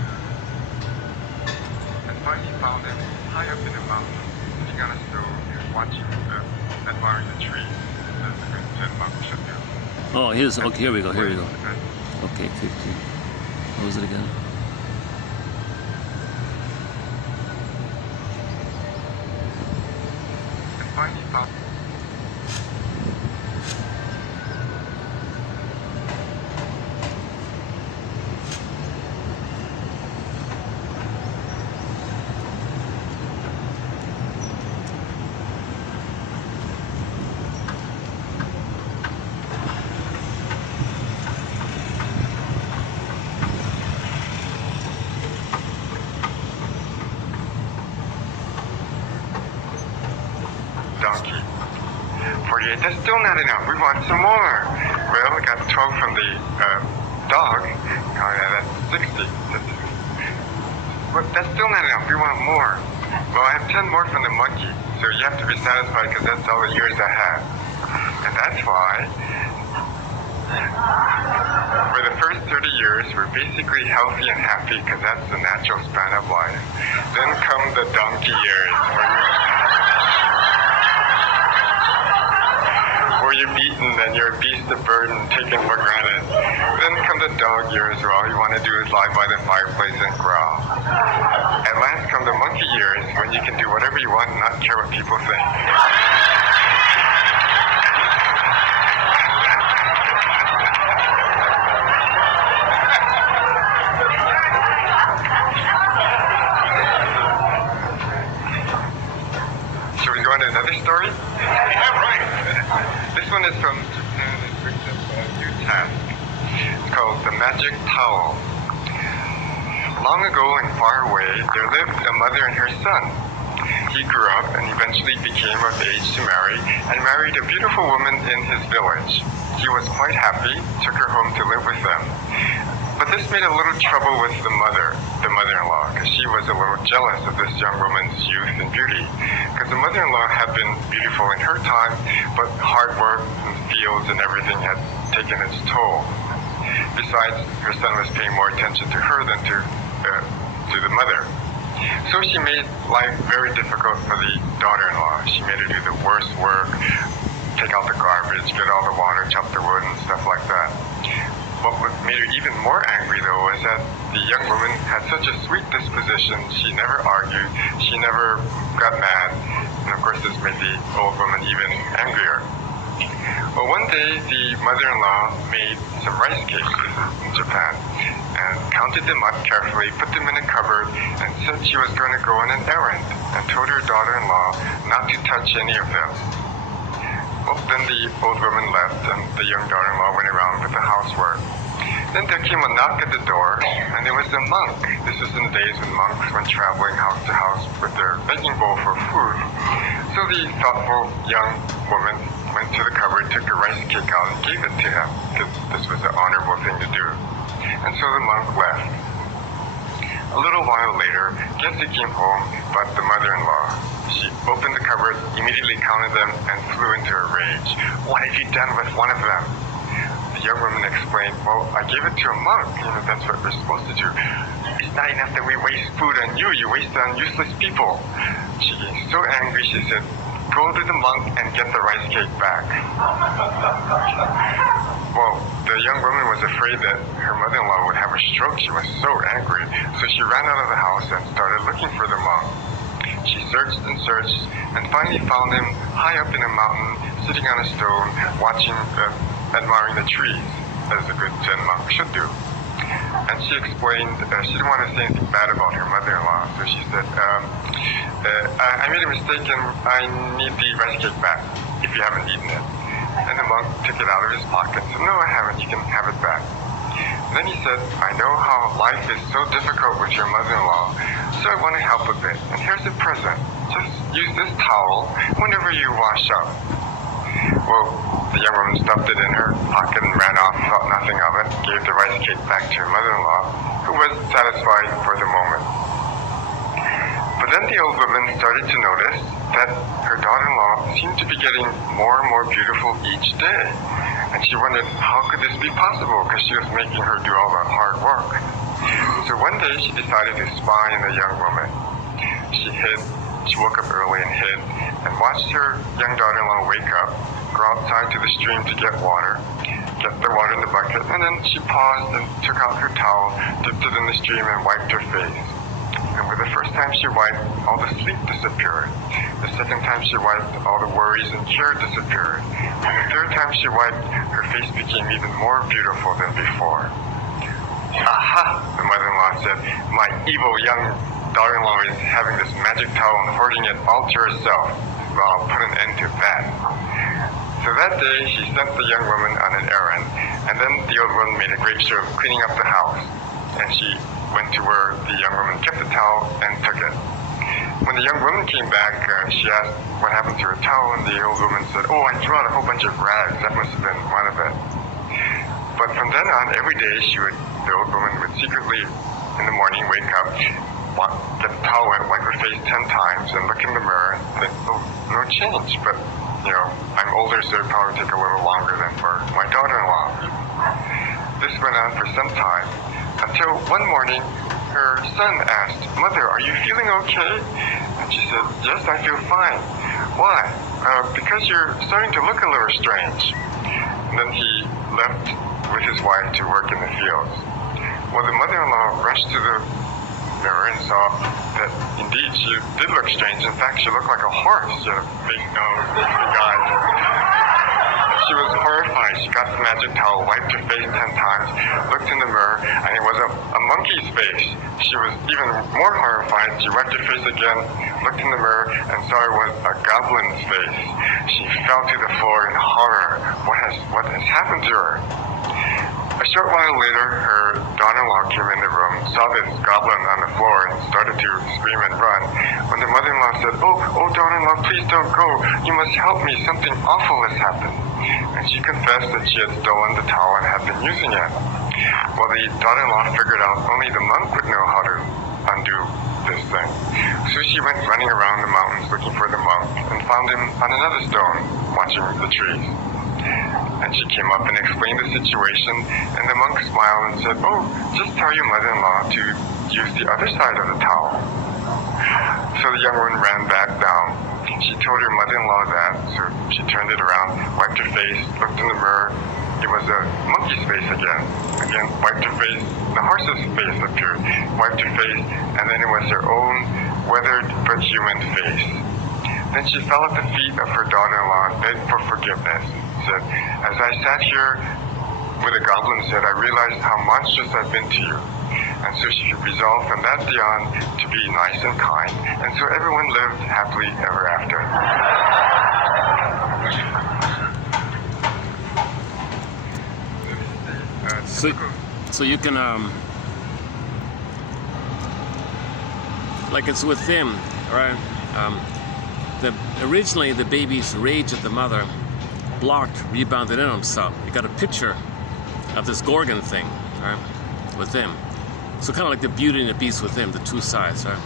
and finally found it high up in the mountain, sitting on a stone, watching admiring the trees, as the good Zen monk should do. Oh, okay, here we go. Okay, 15. What was it again? And finally found donkey. 48, that's still not enough. We want some more. Well, we got 12 from the dog. Oh yeah, that's 60. But that's still not enough. We want more. Well, I have 10 more from the monkey. So you have to be satisfied because that's all the years I have. And that's why for the first 30 years, we're basically healthy and happy because that's the natural span of life. Then come the donkey years where you're beaten and you're a beast of burden taken for granted. Then come the dog years where all you want to do is lie by the fireplace and growl. At last come the monkey years when you can do whatever you want and not care what people think. Should we go on to another story? This one is from Japan. It brings up a new task. It's called The Magic Towel. Long ago and far away, there lived a mother and her son. He grew up and eventually became of age to marry and married a beautiful woman in his village. He was quite happy, took her home to live with them. But this made a little trouble with the mother-in-law, because she was a little jealous of this young woman's youth and beauty. Because the mother-in-law had been beautiful in her time, but hard work and fields and everything had taken its toll. Besides, her son was paying more attention to her than to the mother. So she made life very difficult for the daughter-in-law. She made her do the worst work, take out the garbage, get all the water, chop the wood, and stuff like that. What made her even more angry, though, was that the young woman had such a sweet disposition. She never argued. She never got mad. And of course, this made the old woman even angrier. Well, one day, the mother-in-law made some rice cakes in Japan and counted them up carefully, put them in a cupboard, and said she was going to go on an errand, and told her daughter-in-law not to touch any of them. Well, then the old woman left, and the young daughter-in-law went around with the housework. Then there came a knock at the door, and there was a monk. This was in the days when monks went traveling house to house with their begging bowl for food. So the thoughtful young woman went to the cupboard, took a rice cake out, and gave it to him, because this was an honorable thing to do. And so the monk left. A little while later, guess who came home but the mother-in-law. She opened the cupboard, immediately counted them, and flew into a rage. "What have you done with one of them?" The young woman explained, "Well, I gave it to a monk. That's what we're supposed to do. It's not enough that we waste food on you. You waste it on useless people." She was so angry, she said, "Go to the monk and get the rice cake back." Well, the young woman was afraid that her mother-in-law would have a stroke. She was so angry. So she ran out of the house and started looking for the monk. She searched and searched and finally found him high up in a mountain, sitting on a stone, admiring the trees, as a good Zen monk should do. And she explained she didn't want to say anything bad about her mother-in-law, so she said, I made a mistake and I need the rice cake back if you haven't eaten it. And the monk took it out of his pocket and said, "No, I haven't. You can have it back." And then he said, "I know how life is so difficult with your mother-in-law, so I want to help a bit. And here's a present. Just use this towel whenever you wash up." Well, the young woman stuffed it in her pocket and ran off, thought nothing of it, gave the rice cake back to her mother-in-law, who was satisfied for the moment. But then the old woman started to notice that her daughter-in-law seemed to be getting more and more beautiful each day. And she wondered, how could this be possible? Because she was making her do all the hard work. So one day she decided to spy on the young woman. She woke up early and hid, and watched her young daughter-in-law wake up, go outside to the stream to get water, get the water in the bucket, and then she paused and took out her towel, dipped it in the stream, and wiped her face. And with the first time she wiped, all the sleep disappeared. The second time she wiped, all the worries and care disappeared. And the third time she wiped, her face became even more beautiful than before. "Aha!" the mother-in-law said, "My evil young daughter-in-law is having this magic towel and hoarding it all to herself. Well, I'll put an end to that." So that day, she sent the young woman on an errand, and then the old woman made a great show of cleaning up the house. And she went to where the young woman kept the towel and took it. When the young woman came back, she asked what happened to her towel, and the old woman said, "Oh, I threw out a whole bunch of rags. That must have been one of it." But from then on, every day, the old woman would secretly, in the morning, wake up, get the towel wet, wipe her face 10 times, and look in the mirror and think, "Oh, no change." But, I'm older, so it'll probably take a little longer than for my daughter-in-law. This went on for some time, until one morning, her son asked, "Mother, are you feeling okay?" And she said, "Yes, I feel fine." "Why?" "Because you're starting to look a little strange." And then he left with his wife to work in the fields. Well, the mother-in-law rushed to the mirror and saw that indeed she did look strange. In fact, she looked like a horse. She had a big nose, big eyes. She was horrified. She got the magic towel, wiped her face 10 times, looked in the mirror, and it was a monkey's face. She was even more horrified. She wiped her face again, looked in the mirror, and saw it was a goblin's face. She fell to the floor in horror. What has happened to her? A short while later, her daughter-in-law came in the room, saw this goblin on the floor, and started to scream and run. When the mother-in-law said, Oh, daughter-in-law, please don't go. You must help me. Something awful has happened." And she confessed that she had stolen the towel and had been using it. Well, the daughter-in-law figured out only the monk would know how to undo this thing. So she went running around the mountains looking for the monk and found him on another stone, watching the trees. And she came up and explained the situation, and the monk smiled and said, "Oh, just tell your mother-in-law to use the other side of the towel." So the young woman ran back down. She told her mother-in-law that, so she turned it around, wiped her face, looked in the mirror. It was a monkey's face again. Again, wiped her face, the horse's face appeared, wiped her face, and then it was her own weathered but human face. Then she fell at the feet of her daughter-in-law and begged for forgiveness. Said, "As I sat here with the goblin said, I realized how monstrous I've been to you." And so she resolved from that day on to be nice and kind, and so everyone lived happily ever after. So you can, like it's with them, right? Originally the baby's rage at the mother rebounded in himself. You got a picture of this Gorgon thing, right, with him. So kind of like the beauty and the beast within, the two sides, right?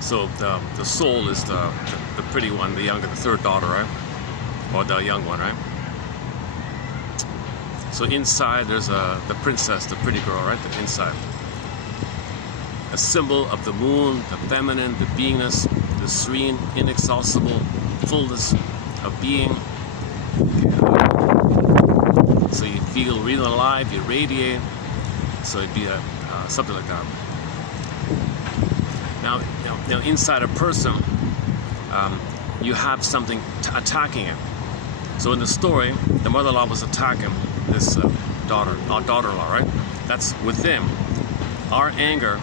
So the soul is the pretty one, the younger, the third daughter, right? Or the young one, right? So inside there's the princess, the pretty girl, right? The inside. A symbol of the moon, the feminine, the beingness, the serene, inexhaustible fullness of being. So you feel real alive, you radiate. So it'd be something like that. Now inside a person, you have something attacking it. So in the story, the mother-in-law was attacking this daughter-in-law, right? That's within. Our anger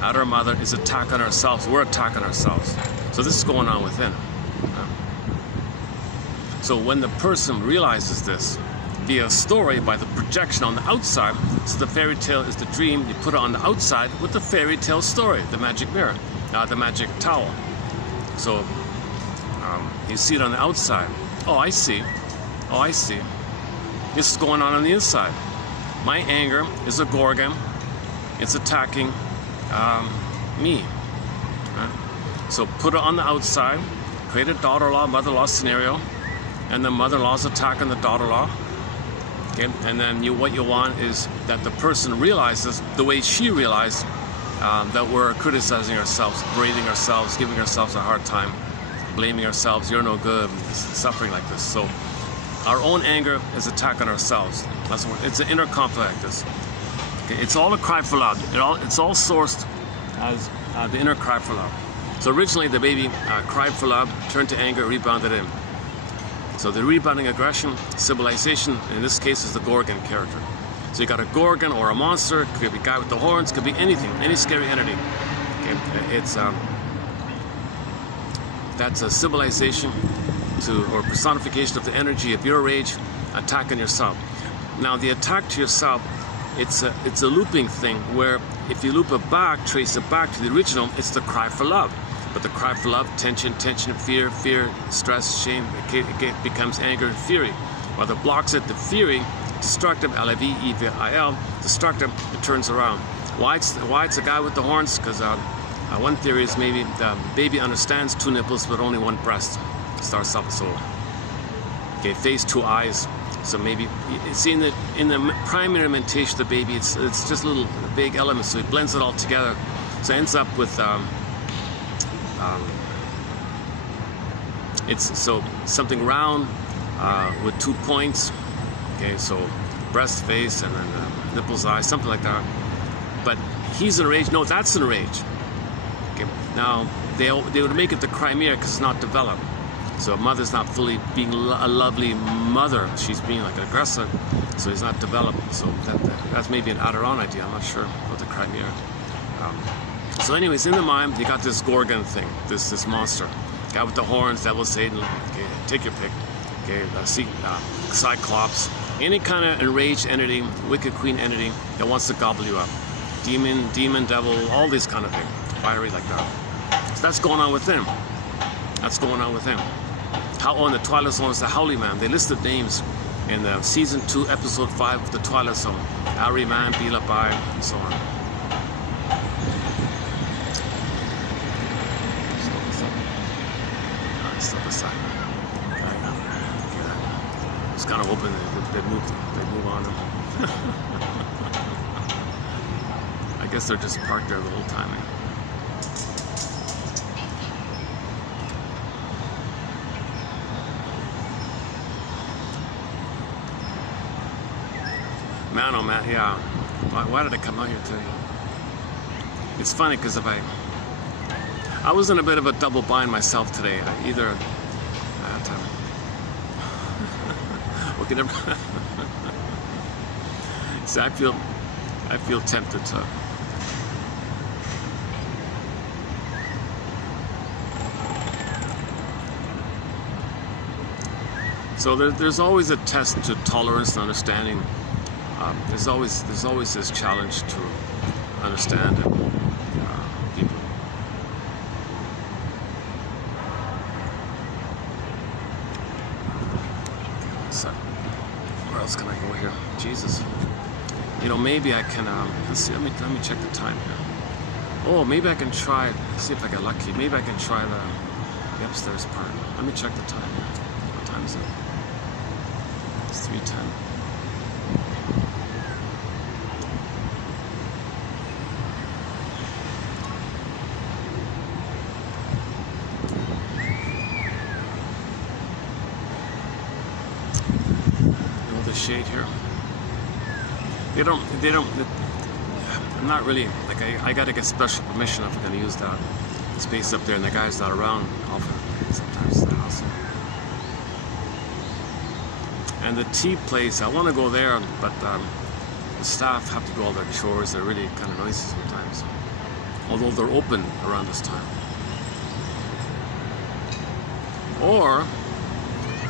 at our mother is attacking ourselves. We're attacking ourselves. So this is going on within. So when the person realizes this via story, by the projection on the outside, so the fairy tale is the dream, you put it on the outside with the fairy tale story, the magic mirror, the magic towel. So you see it on the outside. Oh, I see. Oh, I see. This is going on the inside. My anger is a gorgon. It's attacking me. Right? So put it on the outside, create a daughter-in-law, mother-in-law scenario, and the mother-in-law's attacking the daughter-in-law. Okay? And then what you want is that the person realizes the way she realized that we're criticizing ourselves, berating ourselves, giving ourselves a hard time, blaming ourselves, you're no good, suffering like this. So our own anger is attacking ourselves. That's what, it's an inner conflict like this. Okay? It's all a cry for love. It's all sourced as the inner cry for love. So originally the baby cried for love, turned to anger, rebounded in. So the rebounding aggression, symbolization, in this case is the Gorgon character. So you got a Gorgon or a monster, could be a guy with the horns, could be anything, any scary entity. Okay? It's that's a symbolization or personification of the energy of your rage attacking yourself. Now the attack to yourself, it's a looping thing where if you loop it back, trace it back to the original, it's the cry for love. But the cry for love, tension, fear, stress, shame, it becomes anger and fury. While the blocks it, the fury, destructive, L-I-V-E-V-I-L, destructive, it turns around. Why it's a guy with the horns? Because one theory is maybe the baby understands two nipples but only one breast. Starts off so. Okay, face, two eyes. So maybe see in the primary mentation of the baby, it's just little vague elements, so it blends it all together. So it ends up with it's so something round with 2 points. Okay, so breast, face, and then nipples, eyes, something like that. But he's enraged. No, that's enraged. Okay, now they would make it the Crimea because it's not developed. So a mother's not fully being a lovely mother. She's being like an aggressor. So he's not developed. So that's maybe an Adiron idea. I'm not sure about the Crimea. So anyways, in the mind, you got this Gorgon thing, this monster. Guy with the horns, devil, Satan, okay, take your pick. Okay, Cyclops, any kind of enraged entity, wicked queen entity that wants to gobble you up. Demon, devil, all these kind of things. Fiery like that. So that's going on with him. That's going on with him. How in the Twilight Zone is the Howley Man. They listed names in the season 2, episode 5 of the Twilight Zone. Harry Man, Bila Bai, and so on. Step aside. It's kind of open. They move on. I guess they're just parked there the whole time. Man, oh man, yeah. Why did I come out here today? It's funny because I was in a bit of a double bind myself today. Either so I feel tempted to. So there's always a test to tolerance and understanding. There's always this challenge to understand people. So Where else can I go here? Jesus. You know, maybe I can, let's see, let me check the time here. Oh, maybe I can try, see if I get lucky. Maybe I can try the upstairs part. Let me check the time here. What time is it? It's 3:10. Shade here. They don't, I'm not really, like I gotta get special permission if I'm gonna use that space up there, and the guy's not around often. Sometimes it's the house. And the tea place, I wanna go there, but the staff have to do all their chores. They're really kind of noisy sometimes. Although they're open around this time. Or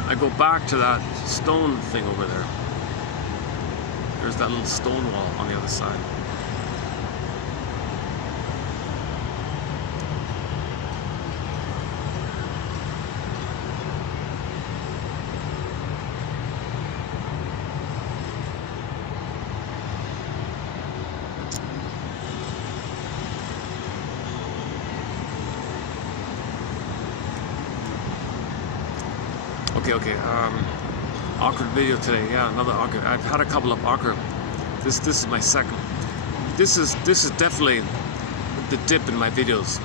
I go back to that stone thing over there. There's that little stone wall on the other side. Okay. Awkward video today. Yeah, another awkward. I've had a couple of awkward. This is my second. This is definitely the dip in my videos.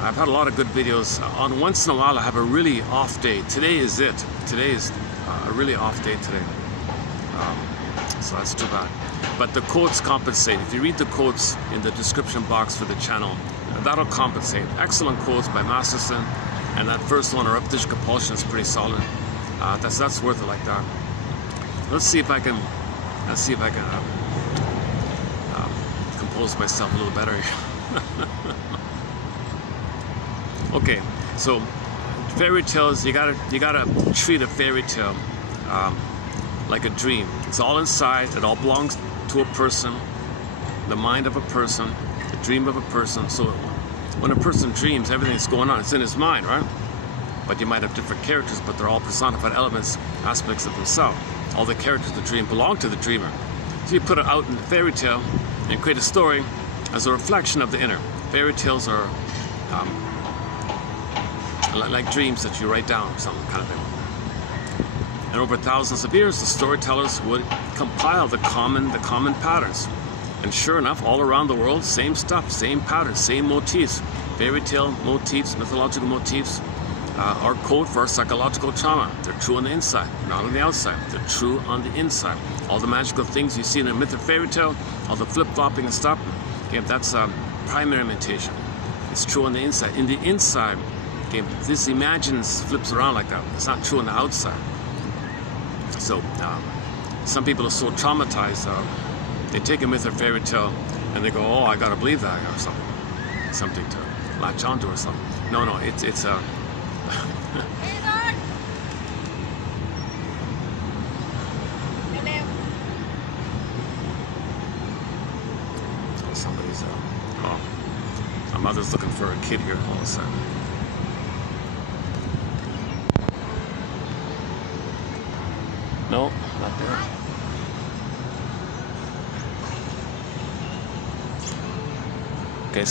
I've had a lot of good videos. On once in a while, I have a really off day. Today is it. Today is a really off day today. So that's too bad. But the quotes compensate. If you read the quotes in the description box for the channel, that'll compensate. Excellent quotes by Masterson, and that first one, repetition compulsion, is pretty solid. That's worth it like that. Let's see if I can compose myself a little better here. Okay, so fairy tales, you gotta treat a fairy tale like a dream. It's all inside. It all belongs to a person, the mind of a person, the dream of a person. So when a person dreams, everything's going on. It's in his mind, right? But you might have different characters, but they're all personified elements, aspects of themselves. All the characters of the dream belong to the dreamer. So you put it out in the fairy tale and create a story as a reflection of the inner. Fairy tales are like dreams that you write down, some kind of thing. And over thousands of years, the storytellers would compile the common patterns. And sure enough, all around the world, same stuff, same patterns, same motifs. Fairy tale motifs, mythological motifs, are code for psychological trauma. They're true on the inside, not on the outside. They're true on the inside. All the magical things you see in a myth or fairy tale, all the flip-flopping and stuff, okay, that's primary imitation. It's true on the inside. In the inside, okay, this imagines flips around like that. It's not true on the outside. So some people are so traumatized, they take a myth or fairy tale and they go, oh, I gotta believe that, or something to latch onto or something. No, it's somebody's my mother's looking for a kid here all of a sudden. No, not there. Okay.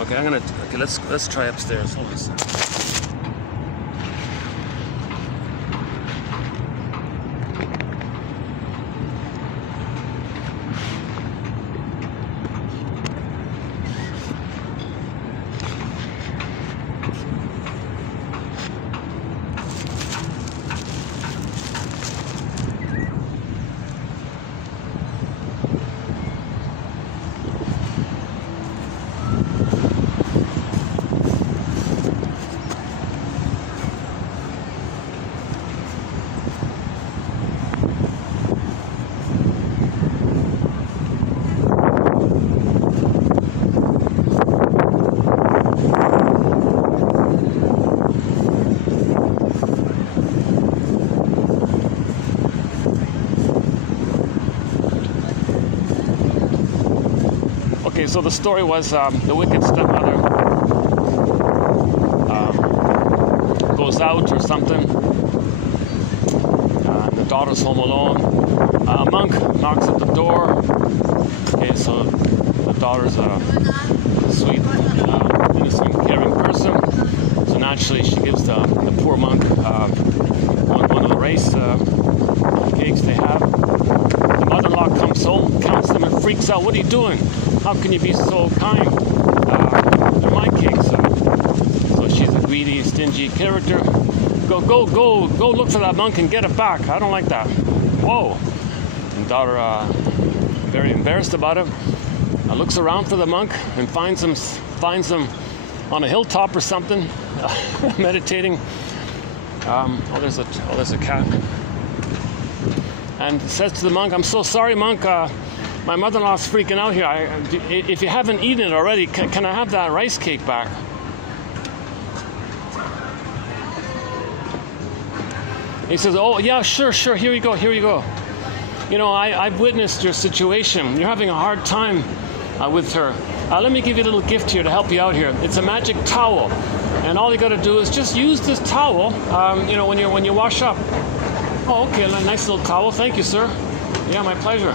Okay, let's try upstairs. Hold on a second. Okay, so the story was the wicked stepmother out or something. The daughter's home alone. A monk knocks at the door. Okay, so the daughter's a sweet, innocent, caring person. So naturally, she gives the poor monk one of the rice cakes they have. The mother-in-law comes home, counts them, and freaks out. "What are you doing? How can you be so kind? They're my cakes." So she's a greedy, stingy character. Go look for that monk and get it back. I don't like that. Whoa. And daughter, very embarrassed about it, looks around for the monk and finds him on a hilltop or something, meditating. There's a cat. And says to the monk, "I'm so sorry, monk. My mother-in-law's freaking out here. If you haven't eaten it already, can I have that rice cake back?" He says, "Oh, yeah, sure. Here you go. You know, I've witnessed your situation. You're having a hard time with her. Let me give you a little gift here to help you out here. It's a magic towel. And all you got to do is just use this towel, when you wash up." "Oh, okay, a nice little towel. Thank you, sir." "Yeah, my pleasure."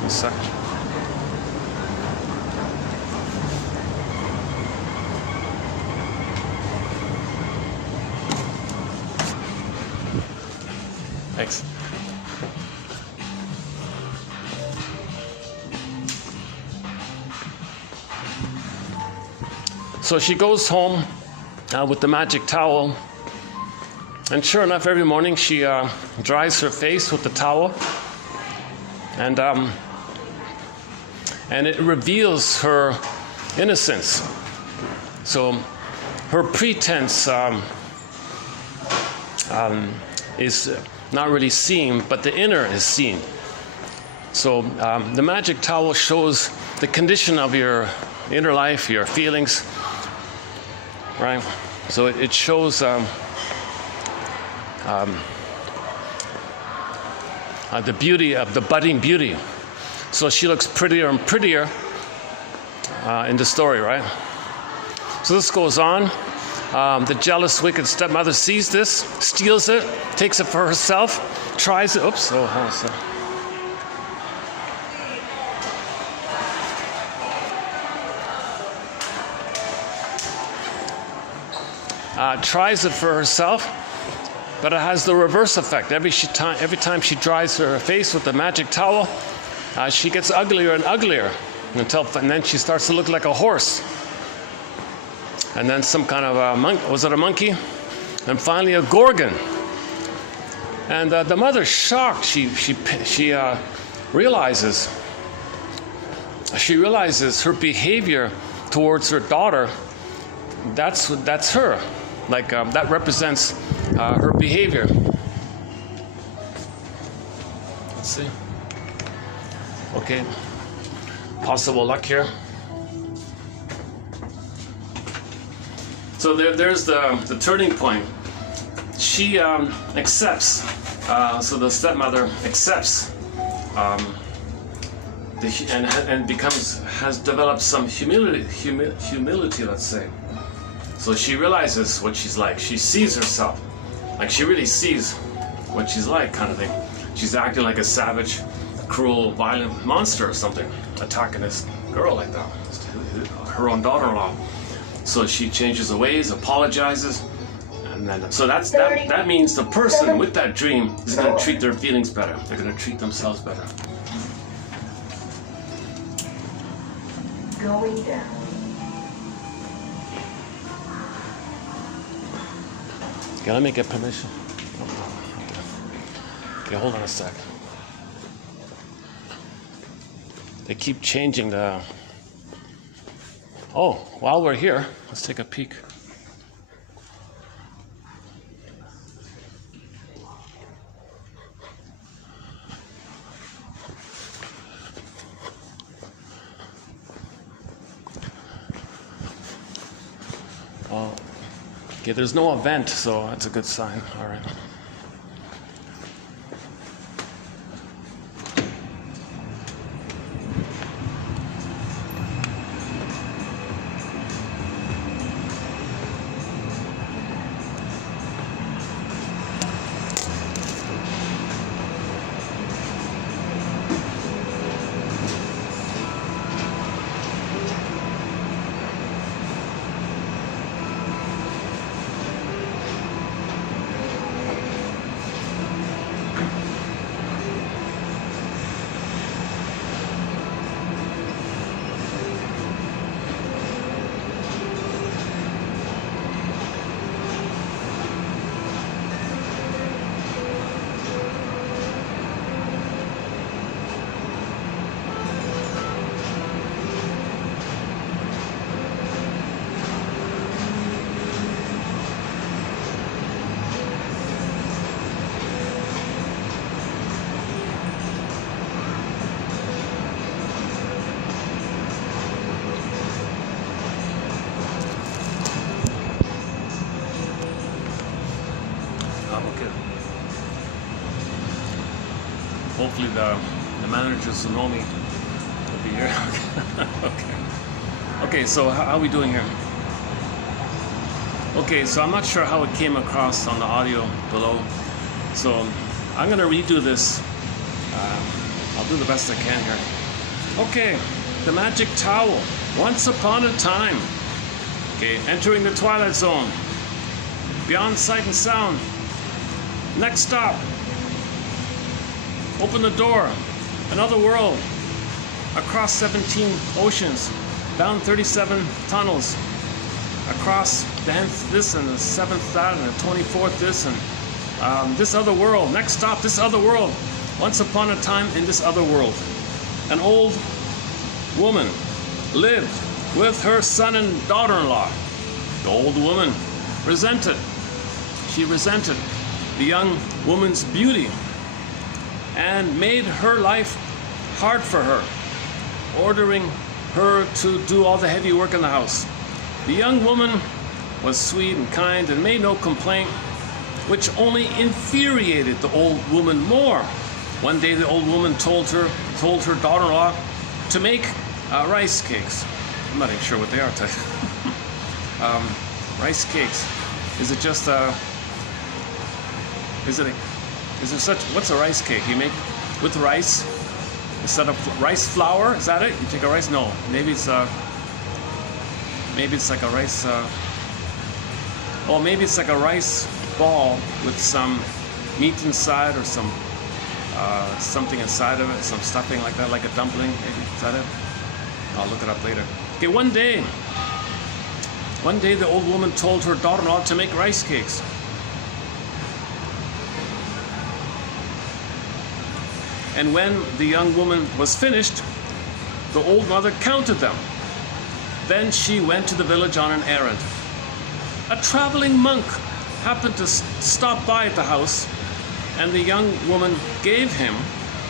One sec. Thanks. So she goes home with the magic towel, and sure enough, every morning she dries her face with the towel, and it reveals her innocence. So her pretense is not really seen, but the inner is seen. So the magic towel shows the condition of your inner life, your feelings, right? So it shows the beauty of the budding beauty. So she looks prettier and prettier in the story, right? So this goes on. The jealous, wicked stepmother sees this, steals it, takes it for herself, tries it. Oops. Oh, hold on a second. Tries it for herself, but it has the reverse effect. Every time she dries her face with the magic towel, she gets uglier and uglier and then she starts to look like a horse. And then some kind of a monkey? And finally a gorgon. And the mother's shocked. She realizes her behavior towards her daughter. That's her. That represents her behavior. Let's see. Okay. Possible luck here. So there's the turning point. She accepts. So the stepmother accepts, and has developed some humility. Let's say. So she realizes what she's like. She sees herself, like she really sees what she's like, kind of thing. She's acting like a savage, cruel, violent monster or something, attacking this girl like that, her own daughter-in-law. So she changes her ways, apologizes, and then so that means the person with that dream is going to treat their feelings better. They're going to treat themselves better. Going down. Okay, let me get permission. Okay, hold on a sec. They keep changing the... Oh, while we're here, let's take a peek. Oh, okay, there's no event, so that's a good sign. All right. hopefully the managers who know me will be here. Okay, so how are we doing here? Okay, so I'm not sure how it came across on the audio below. So I'm going to redo this. I'll do the best I can here. Okay, the magic towel. Once upon a time. Okay, entering the twilight zone. Beyond sight and sound. Next stop. Open the door. Another world. Across 17 oceans. Down 37 tunnels. Across the 10th this and the 7th that and the 24th this and this other world. Next stop, this other world. Once upon a time in this other world. An old woman lived with her son and daughter-in-law. The old woman resented. She resented the young woman's beauty and made her life hard for her, ordering her to do all the heavy work in the house. The young woman was sweet and kind and made no complaint, which only infuriated the old woman more. One day the old woman told her daughter-in-law to make rice cakes. I'm not even sure what they are. Rice cakes. Is it just what's a rice cake? You make with rice instead of rice flour? Is that it? You take a rice? No. Maybe it's like a rice. Maybe it's like a rice ball with some meat inside or some something inside of it, some stuffing like that, like a dumpling. Maybe is that it? I'll look it up later. Okay, one day the old woman told her daughter-in-law to make rice cakes. And when the young woman was finished, the old mother counted them. Then she went to the village on an errand. A traveling monk happened to stop by at the house, and the young woman gave him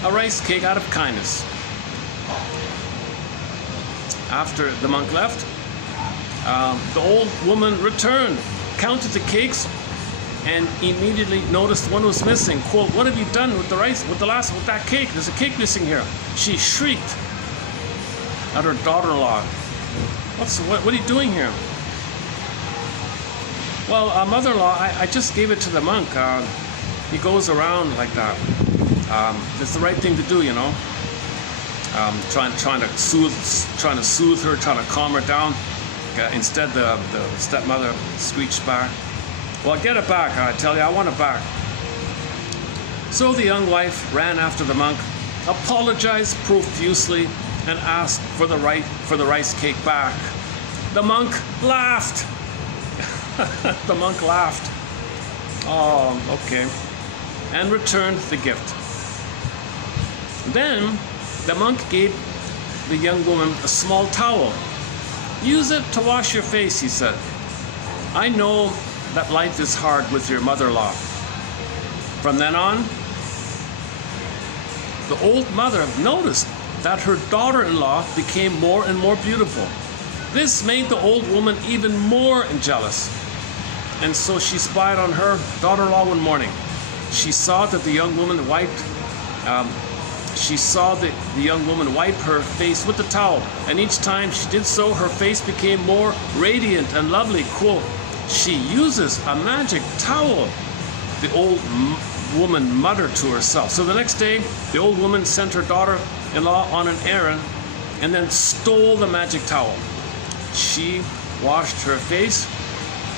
a rice cake out of kindness. After the monk left, the old woman returned, counted the cakes, and immediately noticed one was missing. Quote, "What have you done with the rice, with that cake? There's a cake missing here." She shrieked at her daughter-in-law. What are you doing here? Well, mother-in-law, I just gave it to the monk. He goes around like that. It's the right thing to do, you know. Trying to soothe her, trying to calm her down. Instead, the stepmother screeched back, "Well, get it back, I tell you, I want it back." So the young wife ran after the monk, apologized profusely, and asked for the rice cake back. The monk laughed. The monk laughed. Oh, okay. And returned the gift. Then the monk gave the young woman a small towel. "Use it to wash your face," he said. "I know that life is hard with your mother-in-law." From then on, the old mother noticed that her daughter-in-law became more and more beautiful. This made the old woman even more jealous. And so she spied on her daughter-in-law one morning. She saw that the young woman wiped her face with the towel, and each time she did so, her face became more radiant and lovely. Quote, "She uses a magic towel," the old woman muttered to herself. So the next day, the old woman sent her daughter-in-law on an errand and then stole the magic towel. She washed her face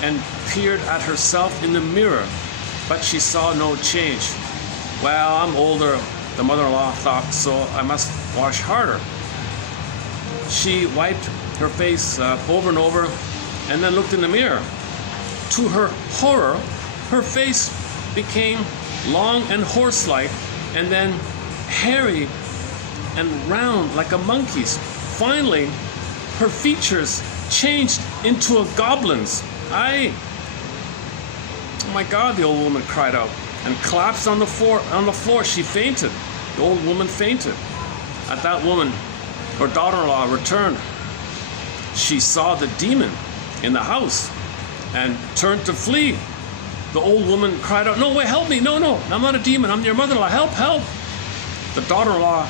and peered at herself in the mirror, but she saw no change. "Well, I'm older," the mother-in-law thought, "so I must wash harder." She wiped her face over and over and then looked in the mirror. To her horror, her face became long and horse-like and then hairy and round like a monkey's. Finally, her features changed into a goblin's. "Aye!" "Oh my God," the old woman cried out and collapsed on the floor. She fainted. The old woman fainted. At that moment, her daughter-in-law returned. She saw the demon in the house and turned to flee. The old woman cried out, "No, wait, help me. No, I'm not a demon. I'm your mother-in-law. Help, help." The daughter-in-law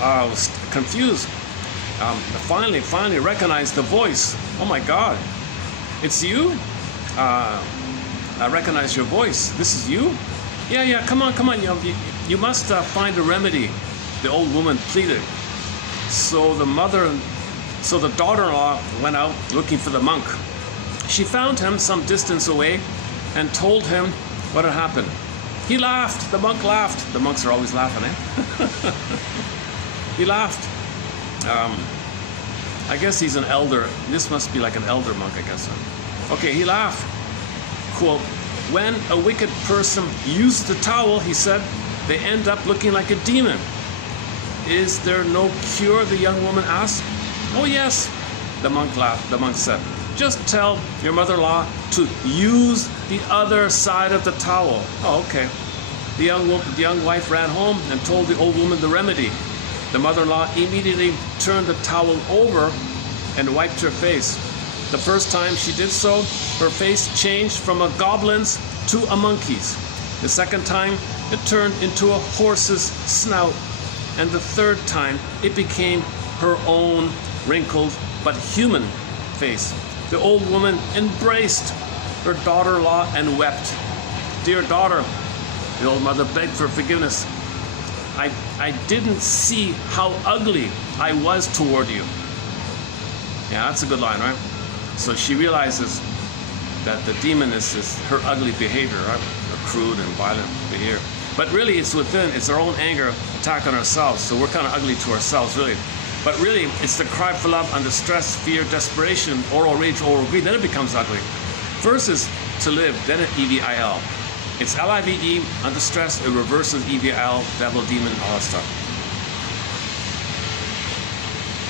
was confused. Finally recognized the voice. Oh my God, it's you? I recognize your voice. This is you? Yeah, come on. You must find a remedy, the old woman pleaded. So the daughter-in-law went out looking for the monk. She found him some distance away and told him what had happened. He laughed. The monk laughed. The monks are always laughing, eh? He laughed. I guess he's an elder. This must be like an elder monk, I guess. Okay, he laughed. Quote, when a wicked person uses the towel, he said, they end up looking like a demon. Is there no cure? The young woman asked. Oh yes, the monk laughed. The monk said, just tell your mother-in-law to use the other side of the towel. Oh, okay. The young wife ran home and told the old woman the remedy. The mother-in-law immediately turned the towel over and wiped her face. The first time she did so, her face changed from a goblin's to a monkey's. The second time, it turned into a horse's snout. And the third time, it became her own wrinkled but human face. The old woman embraced her daughter-in-law and wept. Dear daughter, the old mother begged for forgiveness. I didn't see how ugly I was toward you. Yeah, that's a good line, right? So she realizes that the demon is her ugly behavior, right? Her crude and violent behavior. But really, it's our own anger attack on ourselves. So we're kind of ugly to ourselves, really. But really, it's the cry for love under stress, fear, desperation, oral rage, oral greed. Then it becomes ugly. First is to live, then an EVIL. It's LIVE, under stress, it reverses EVIL, devil, demon, all that stuff.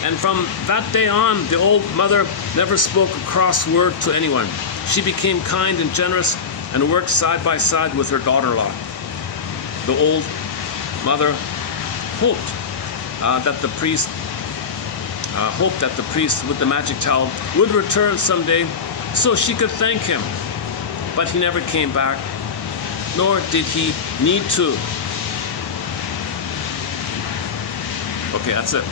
And from that day on, the old mother never spoke a cross word to anyone. She became kind and generous and worked side by side with her daughter-in-law. The old mother hoped that the priest with the magic towel would return someday so she could thank him. But he never came back, nor did he need to. Okay, that's it.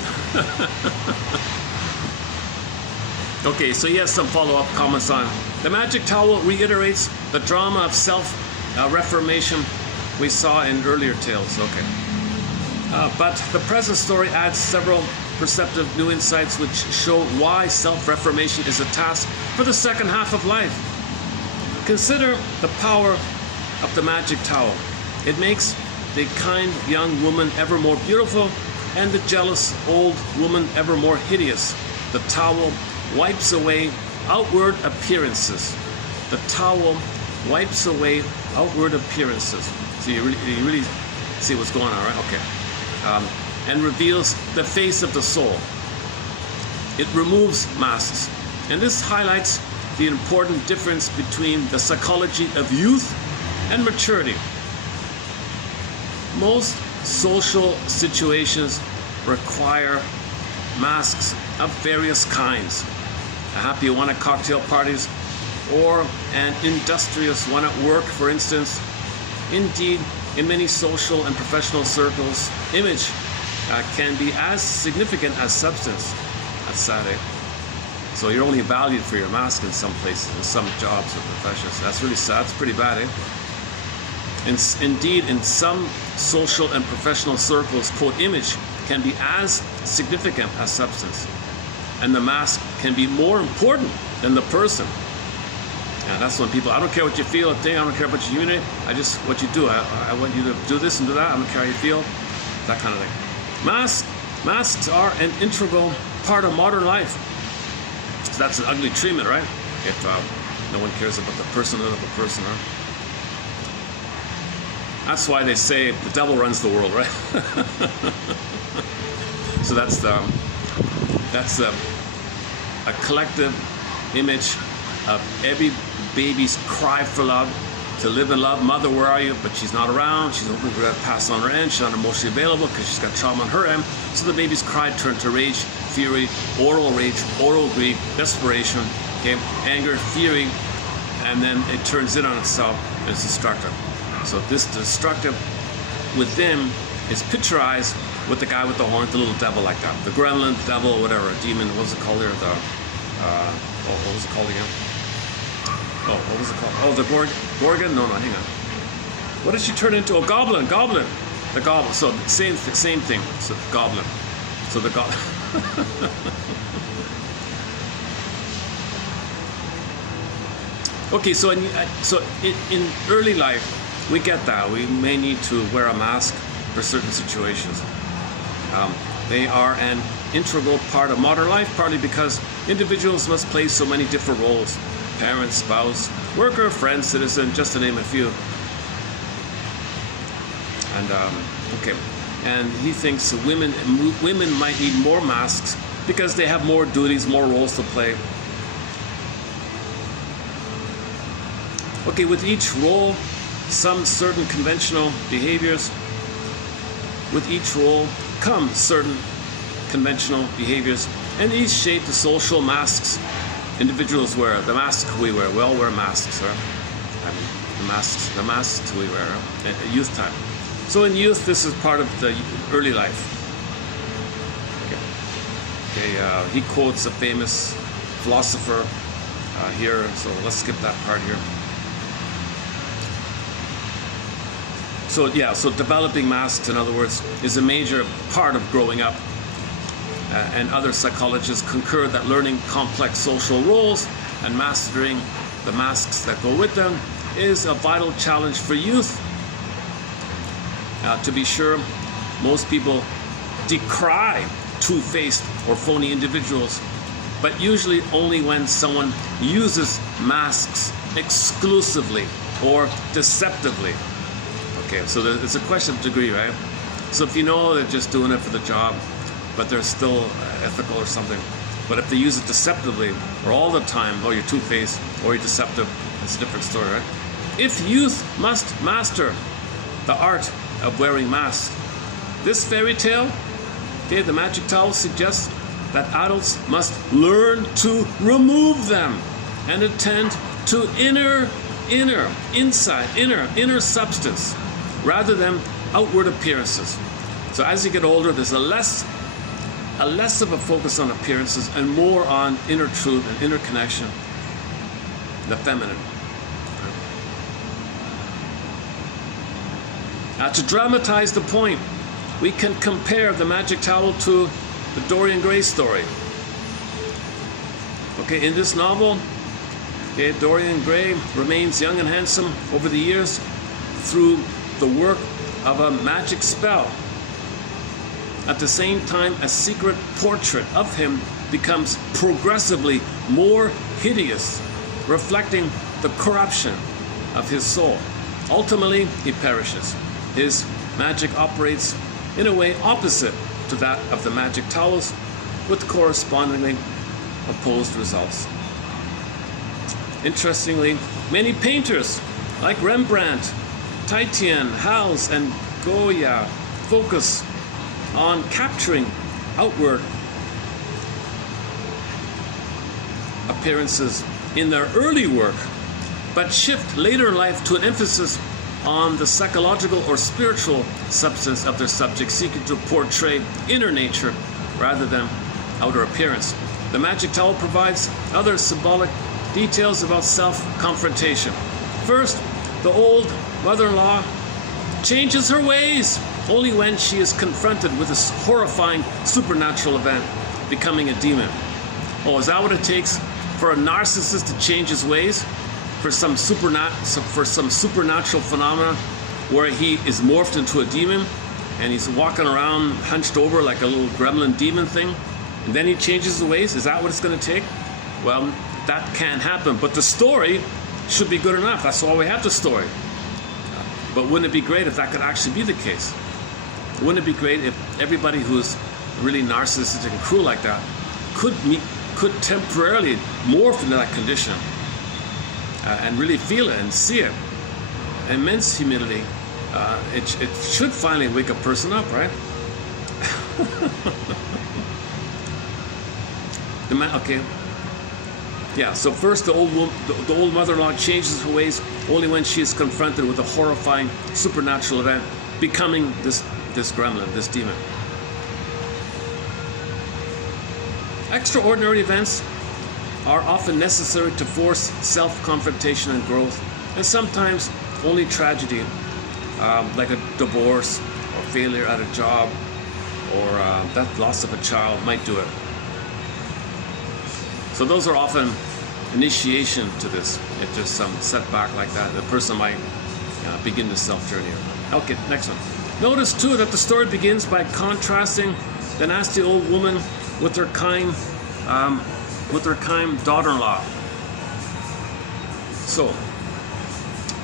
Okay, so he has some follow-up comments on it. The magic towel reiterates the drama of self-reformation we saw in earlier tales. Okay. But the present story adds several perceptive new insights which show why self-reformation is a task for the second half of life. Consider the power of the magic towel. It makes the kind young woman ever more beautiful and the jealous old woman ever more hideous. The towel wipes away outward appearances. The towel wipes away outward appearances. So you really see what's going on, right? Okay. And reveals the face of the soul. It removes masks. And this highlights the important difference between the psychology of youth and maturity. Most social situations require masks of various kinds. A happy one at cocktail parties, or an industrious one at work, for instance. Indeed, in many social and professional circles, image can be as significant as substance. That's sad, eh? So you're only valued for your mask in some places, in some jobs or professions. That's really sad. It's pretty bad, eh? Indeed, in some social and professional circles, quote, image can be as significant as substance. And the mask can be more important than the person. And that's when people, I don't care what you feel, I don't care about your unit, what you do. I want you to do this and do that, I don't care how you feel, that kind of thing. Masks are an integral part of modern life. So that's an ugly treatment, right? If no one cares about the personhood of a person, right? That's why they say the devil runs the world, right? So that's a collective image of every baby's cry for love, to live in love. Mother, where are you? But she's not around. She's hoping for that pass on her end. She's not emotionally available because she's got trauma on her end. So the baby's cry turned to rage, fury, oral rage, oral greed, desperation, okay, anger, fury, and then it turns in on itself and it's destructive. So this destructive within is picturized with the guy with the horn, the little devil like that. The gremlin, devil, whatever, demon, what was it called there? What was it called again? Oh, what was it called? Oh, the Gorgon? No, hang on. What did she turn into? Oh, goblin. The goblin. So same thing. So goblin. So the goblin. Okay, so in early life, we get that. We may need to wear a mask for certain situations. They are an integral part of modern life, partly because individuals must play so many different roles: parent, spouse, worker, friend, citizen, just to name a few. And and he thinks women might need more masks because they have more duties, more roles to play. Okay, with each role, some certain conventional behaviors. With each role come certain conventional behaviors, and these shape the social masks individuals wear. The mask we wear, we all wear masks, right? The masks we wear at youth time. So in youth, this is part of the early life. Okay, he quotes a famous philosopher here, so let's skip that part here. So yeah, so developing masks, in other words, is a major part of growing up. And other psychologists concur that learning complex social roles and mastering the masks that go with them is a vital challenge for youth. To be sure, most people decry two-faced or phony individuals, but usually only when someone uses masks exclusively or deceptively. Okay, so it's a question of degree, right? So if you know they're just doing it for the job, but they're still ethical or something. But if they use it deceptively or all the time, oh, you're two-faced or you're deceptive, it's a different story, right? If youth must master the art of wearing masks, this fairy tale, okay, the magic towel, suggests that adults must learn to remove them and attend to inner substance rather than outward appearances. So as you get older, there's a less of a focus on appearances and more on inner truth and inner connection, the feminine. To dramatize the point, we can compare the magic towel to the Dorian Gray story. Okay, in this novel, Dorian Gray remains young and handsome over the years through the work of a magic spell. At the same time, a secret portrait of him becomes progressively more hideous, reflecting the corruption of his soul. Ultimately, he perishes. His magic operates in a way opposite to that of the magic towels, with correspondingly opposed results. Interestingly, many painters like Rembrandt, Titian, Hals, and Goya focus on capturing outward appearances in their early work, but shift later in life to an emphasis on the psychological or spiritual substance of their subject, seeking to portray inner nature rather than outer appearance. The magic towel provides other symbolic details about self-confrontation. First, the old mother-in-law changes her ways only when she is confronted with a horrifying supernatural event, becoming a demon. Oh, is that what it takes for a narcissist to change his ways? For some supernatural phenomena where he is morphed into a demon and he's walking around hunched over like a little gremlin demon thing, and then he changes his ways? Is that what it's going to take? Well, that can't happen, but the story should be good enough. That's why we have the story. But wouldn't it be great if that could actually be the case? Wouldn't it be great if everybody who's really narcissistic and cruel like that could temporarily morph into that condition and really feel it and see it? Immense humility. It should finally wake a person up, right? Okay. Yeah, so first the old mother-in-law changes her ways only when she is confronted with a horrifying supernatural event, becoming this this gremlin, this demon. Extraordinary events are often necessary to force self-confrontation and growth, and sometimes only tragedy, like a divorce or failure at a job or that loss of a child might do it. So those are often initiation to this. If there's some setback like that, the person might begin the self-journey. Okay, next one. Notice too that the story begins by contrasting the nasty old woman with her kind daughter-in-law. So,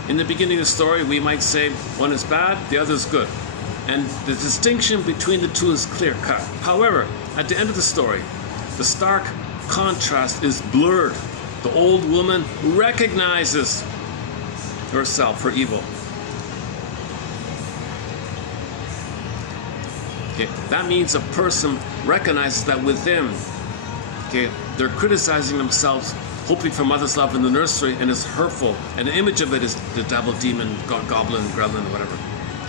in the beginning of the story, we might say one is bad, the other is good. And the distinction between the two is clear-cut. However, at the end of the story, the stark contrast is blurred. The old woman recognizes herself, her evil. Okay, that means a person recognizes that with them, okay, they're criticizing themselves, hoping for mother's love in the nursery, and it's hurtful. And the image of it is the devil, demon, goblin, gremlin, whatever.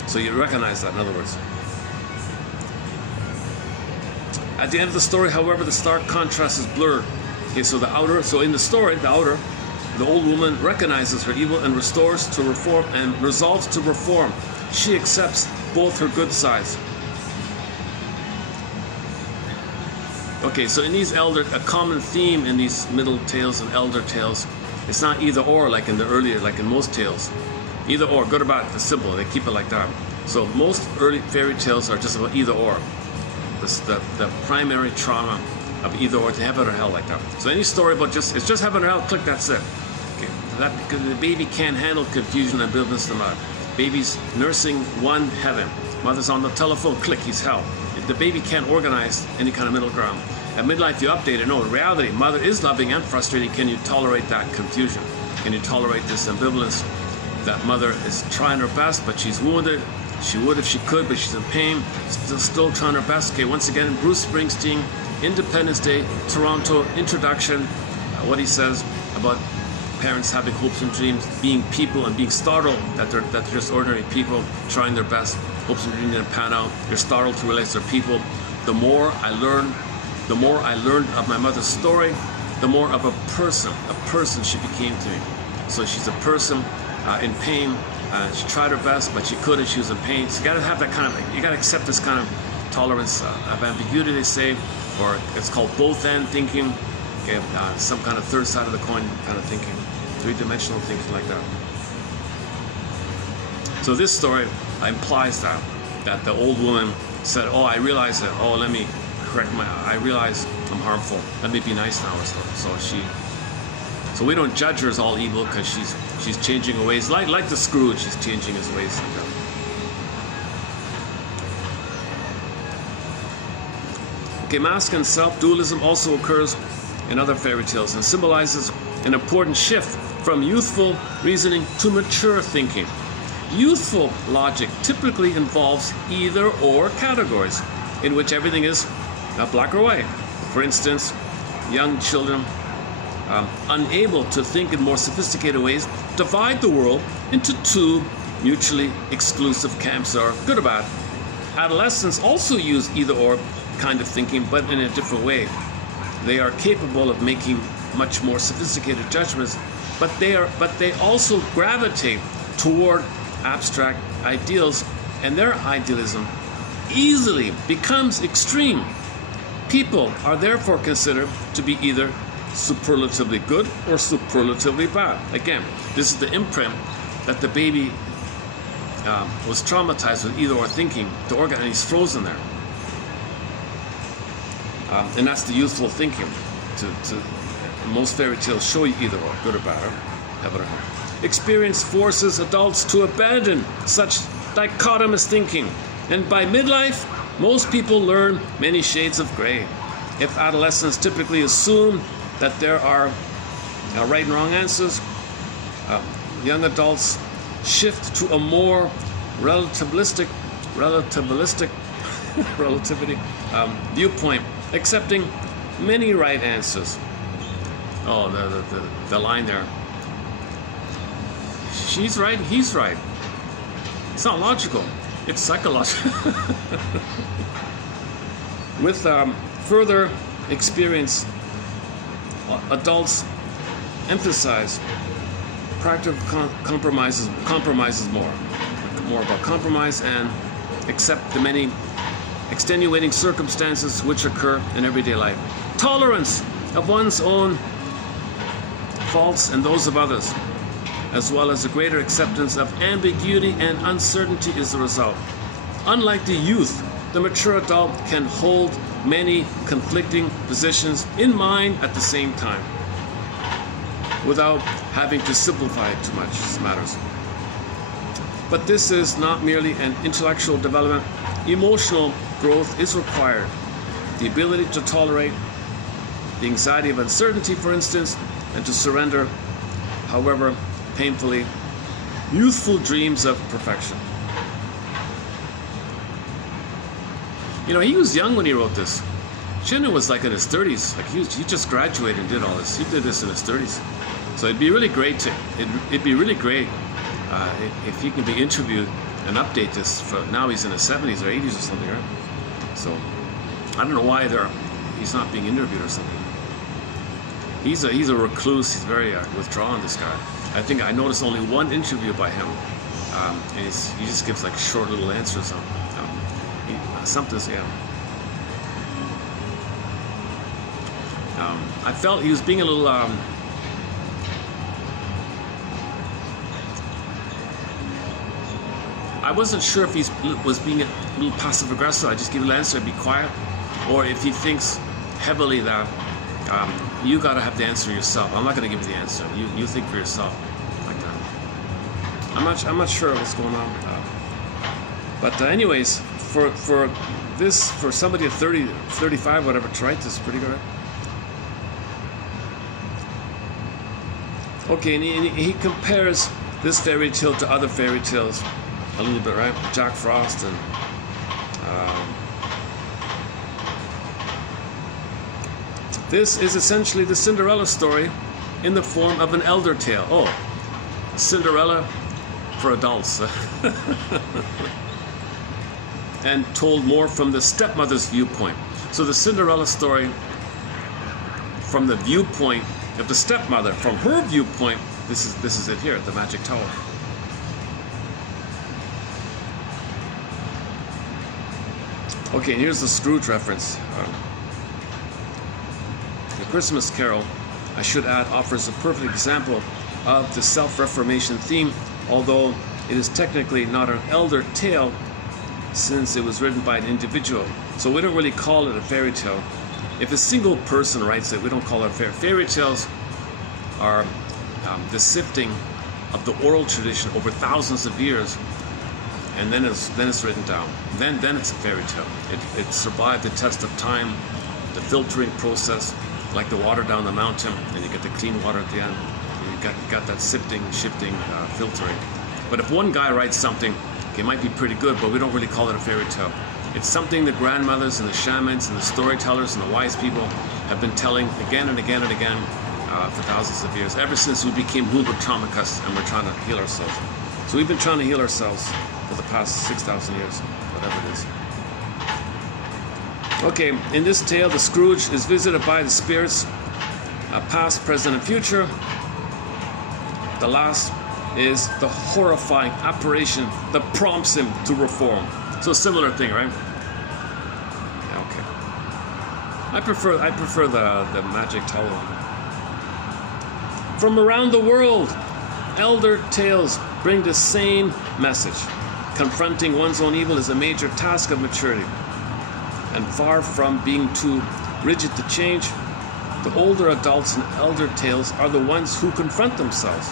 So you recognize that, in other words. At the end of the story, however, the stark contrast is blurred. Okay, so in the story, the old woman recognizes her evil and restores to reform and resolves to reform. She accepts both her good sides. Okay, so in these a common theme in these middle tales and elder tales, it's not either or like in the earlier, like in most tales. Either or, good or bad, it's simple, they keep it like that. So most early fairy tales are just about either or. The primary trauma of either or, to heaven or hell, like that. So any story about it's just heaven or hell, click, that's it. Okay, because the baby can't handle confusion and builds them out. Baby's nursing one, heaven. Mother's on the telephone, click, he's hell. The baby can't organize any kind of middle ground. At midlife, you update it. No, in reality, mother is loving and frustrating. Can you tolerate that confusion? Can you tolerate this ambivalence? That mother is trying her best, but she's wounded. She would if she could, but she's in pain. Still trying her best. Okay, once again, Bruce Springsteen, Independence Day, Toronto, introduction. What he says about parents having hopes and dreams, being people, and being startled that they're just ordinary people trying their best. Hopes and dreams didn't pan out. You're startled to realize they're people. The more I learned of my mother's story, the more of a person she became to me. So she's a person in pain. She tried her best, but she couldn't. She was in pain. So you got to have that kind of, you got to accept this kind of tolerance of ambiguity, they say, or it's called both-and thinking. Okay, some kind of third side of the coin kind of thinking, three-dimensional thinking like that. So this story implies that the old woman said, "Oh, I realize it. Oh, let me correct I realize I'm harmful. Let me be nice now," or so. So we don't judge her as all evil because she's changing her ways. Like the Scrooge, she's changing his ways. Okay, mask and self-dualism also occurs in other fairy tales and symbolizes an important shift from youthful reasoning to mature thinking. Youthful logic typically involves either or categories in which everything is black or white. For instance, young children unable to think in more sophisticated ways divide the world into two mutually exclusive camps, or good or bad. Adolescents also use either or kind of thinking, but in a different way. They are capable of making much more sophisticated judgments, but they also gravitate toward abstract ideals, and their idealism easily becomes extreme. People are therefore considered to be either superlatively good or superlatively bad. Again, this is the imprint that the baby was traumatized with either or thinking, and he's frozen there. And that's the youthful thinking. Most fairy tales show you either or, good or bad, or heaven or hell. Experience forces adults to abandon such dichotomous thinking, and by midlife, most people learn many shades of gray. If adolescents typically assume that there are right and wrong answers, young adults shift to a more relativistic viewpoint, accepting many right answers. Oh, the line there. She's right, he's right. It's not logical. It's psychological. With further experience, adults emphasize practical compromises more about compromise and accept the many extenuating circumstances which occur in everyday life. Tolerance of one's own faults and those of others, as well as a greater acceptance of ambiguity and uncertainty is the result. Unlike the youth, the mature adult can hold many conflicting positions in mind at the same time, without having to simplify it too much matters. But this is not merely an intellectual development. Emotional growth is required. The ability to tolerate the anxiety of uncertainty, for instance, and to surrender, however painfully, youthful dreams of perfection. You know, he was young when he wrote this. Chinna was like in his 30s. Like he just graduated and did all this. He did this in his 30s. So it'd be really great if he can be interviewed and update this. For now he's in his 70s or 80s or something, right? So I don't know why he's not being interviewed or something. He's a recluse. He's very withdrawn, this guy. I think I noticed only one interview by him, and he just gives like short little answers on something's, yeah. I felt he was being a little I wasn't sure if he was being a little passive aggressive. I just give a little answer and be quiet, or if he thinks heavily that you gotta have the answer yourself. I'm not gonna give you the answer. You think for yourself, like that. I'm not sure what's going on. But anyways, for somebody at 30, 35, whatever, to write this is pretty good. Okay, and he compares this fairy tale to other fairy tales a little bit, right? Jack Frost and this is essentially the Cinderella story in the form of an elder tale. Oh, Cinderella for adults. And told more from the stepmother's viewpoint. So the Cinderella story from the viewpoint of the stepmother, from her viewpoint, this is it here, the magic tower. Okay, and here's the Scrooge reference. The Christmas Carol, I should add, offers a perfect example of the self-reformation theme, although it is technically not an elder tale since it was written by an individual. So we don't really call it a fairy tale. If a single person writes it, we don't call it a fairy tales are the sifting of the oral tradition over thousands of years, and then it's written down. Then it's a fairy tale. It survived the test of time, the filtering process, like the water down the mountain, and you get the clean water at the end. You got that sifting, shifting, filtering. But if one guy writes something, it might be pretty good, but we don't really call it a fairy tale. It's something the grandmothers and the shamans and the storytellers and the wise people have been telling again and again and again for thousands of years, ever since we became Hubertromicus and we're trying to heal ourselves. So we've been trying to heal ourselves for the past 6,000 years, whatever it is. Okay, in this tale, the Scrooge is visited by the spirits, past, present, and future. The last is the horrifying apparition that prompts him to reform. So a similar thing, right? Yeah, okay. I prefer the magic towel. From around the world, elder tales bring the same message. Confronting one's own evil is a major task of maturity. And far from being too rigid to change, the older adults in elder tales are the ones who confront themselves.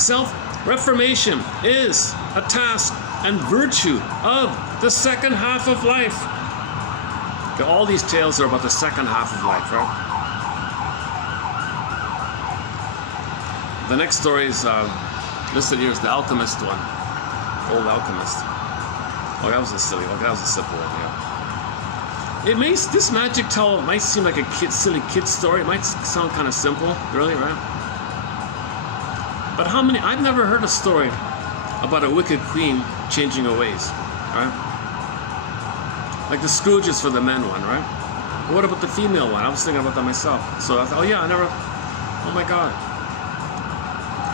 Self-reformation is a task and virtue of the second half of life. Okay, all these tales are about the second half of life, right? The next story is listed here is the alchemist one. Old alchemist. Oh, that was a simple one, yeah. This magic towel might seem like a silly kid story. It might sound kind of simple, really, right? But I've never heard a story about a wicked queen changing her ways. right? Like the Scrooges for the men one, right? But what about the female one? I was thinking about that myself. So I thought, oh yeah, oh my God.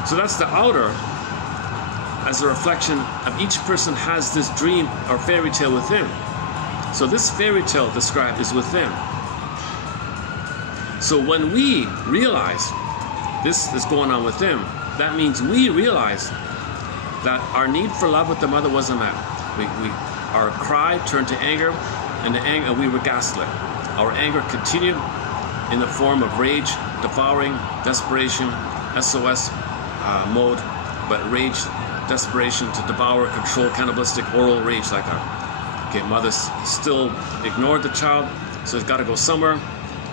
So that's the outer, as a reflection of each person has this dream or fairy tale within. So this fairy tale described is within. So when we realize this is going on within, that means we realize that our need for love with the mother wasn't met. Our cry turned to anger, and we were gaslit. Our anger continued in the form of rage, devouring, desperation, SOS mode, but rage, desperation to devour, control, cannibalistic, oral rage like that. Okay, mother still ignored the child, so it's got to go somewhere.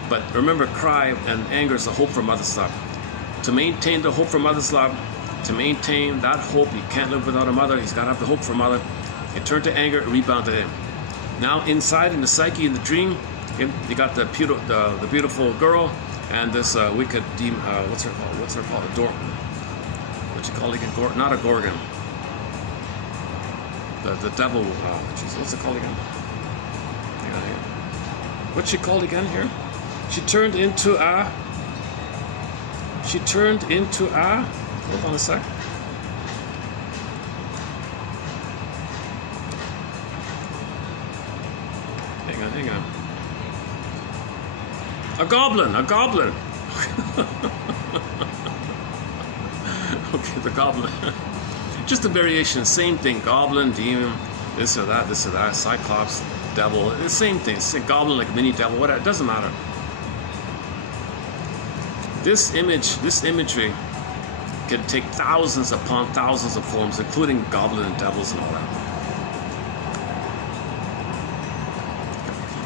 But remember, cry and anger is the hope for mother's love. To maintain the hope for mother's love, to maintain that hope, you can't live without a mother. He's got to have the hope for mother. It turned to anger, it rebounded in. Now inside in the psyche, in the dream, okay, you got the beautiful girl and this wicked demon. What's her called? A door. What you call it again? Not a gorgon. The devil. Geez, what's it called again? Hang on. What's she called again here? She turned into a. Hold on a sec. Hang on. A goblin. Okay, the goblin. Just a variation, same thing. Goblin, demon, this or that, cyclops, devil, the same thing. It's a goblin, like mini devil, whatever, it doesn't matter. This imagery can take thousands upon thousands of forms, including goblin and devils and all that.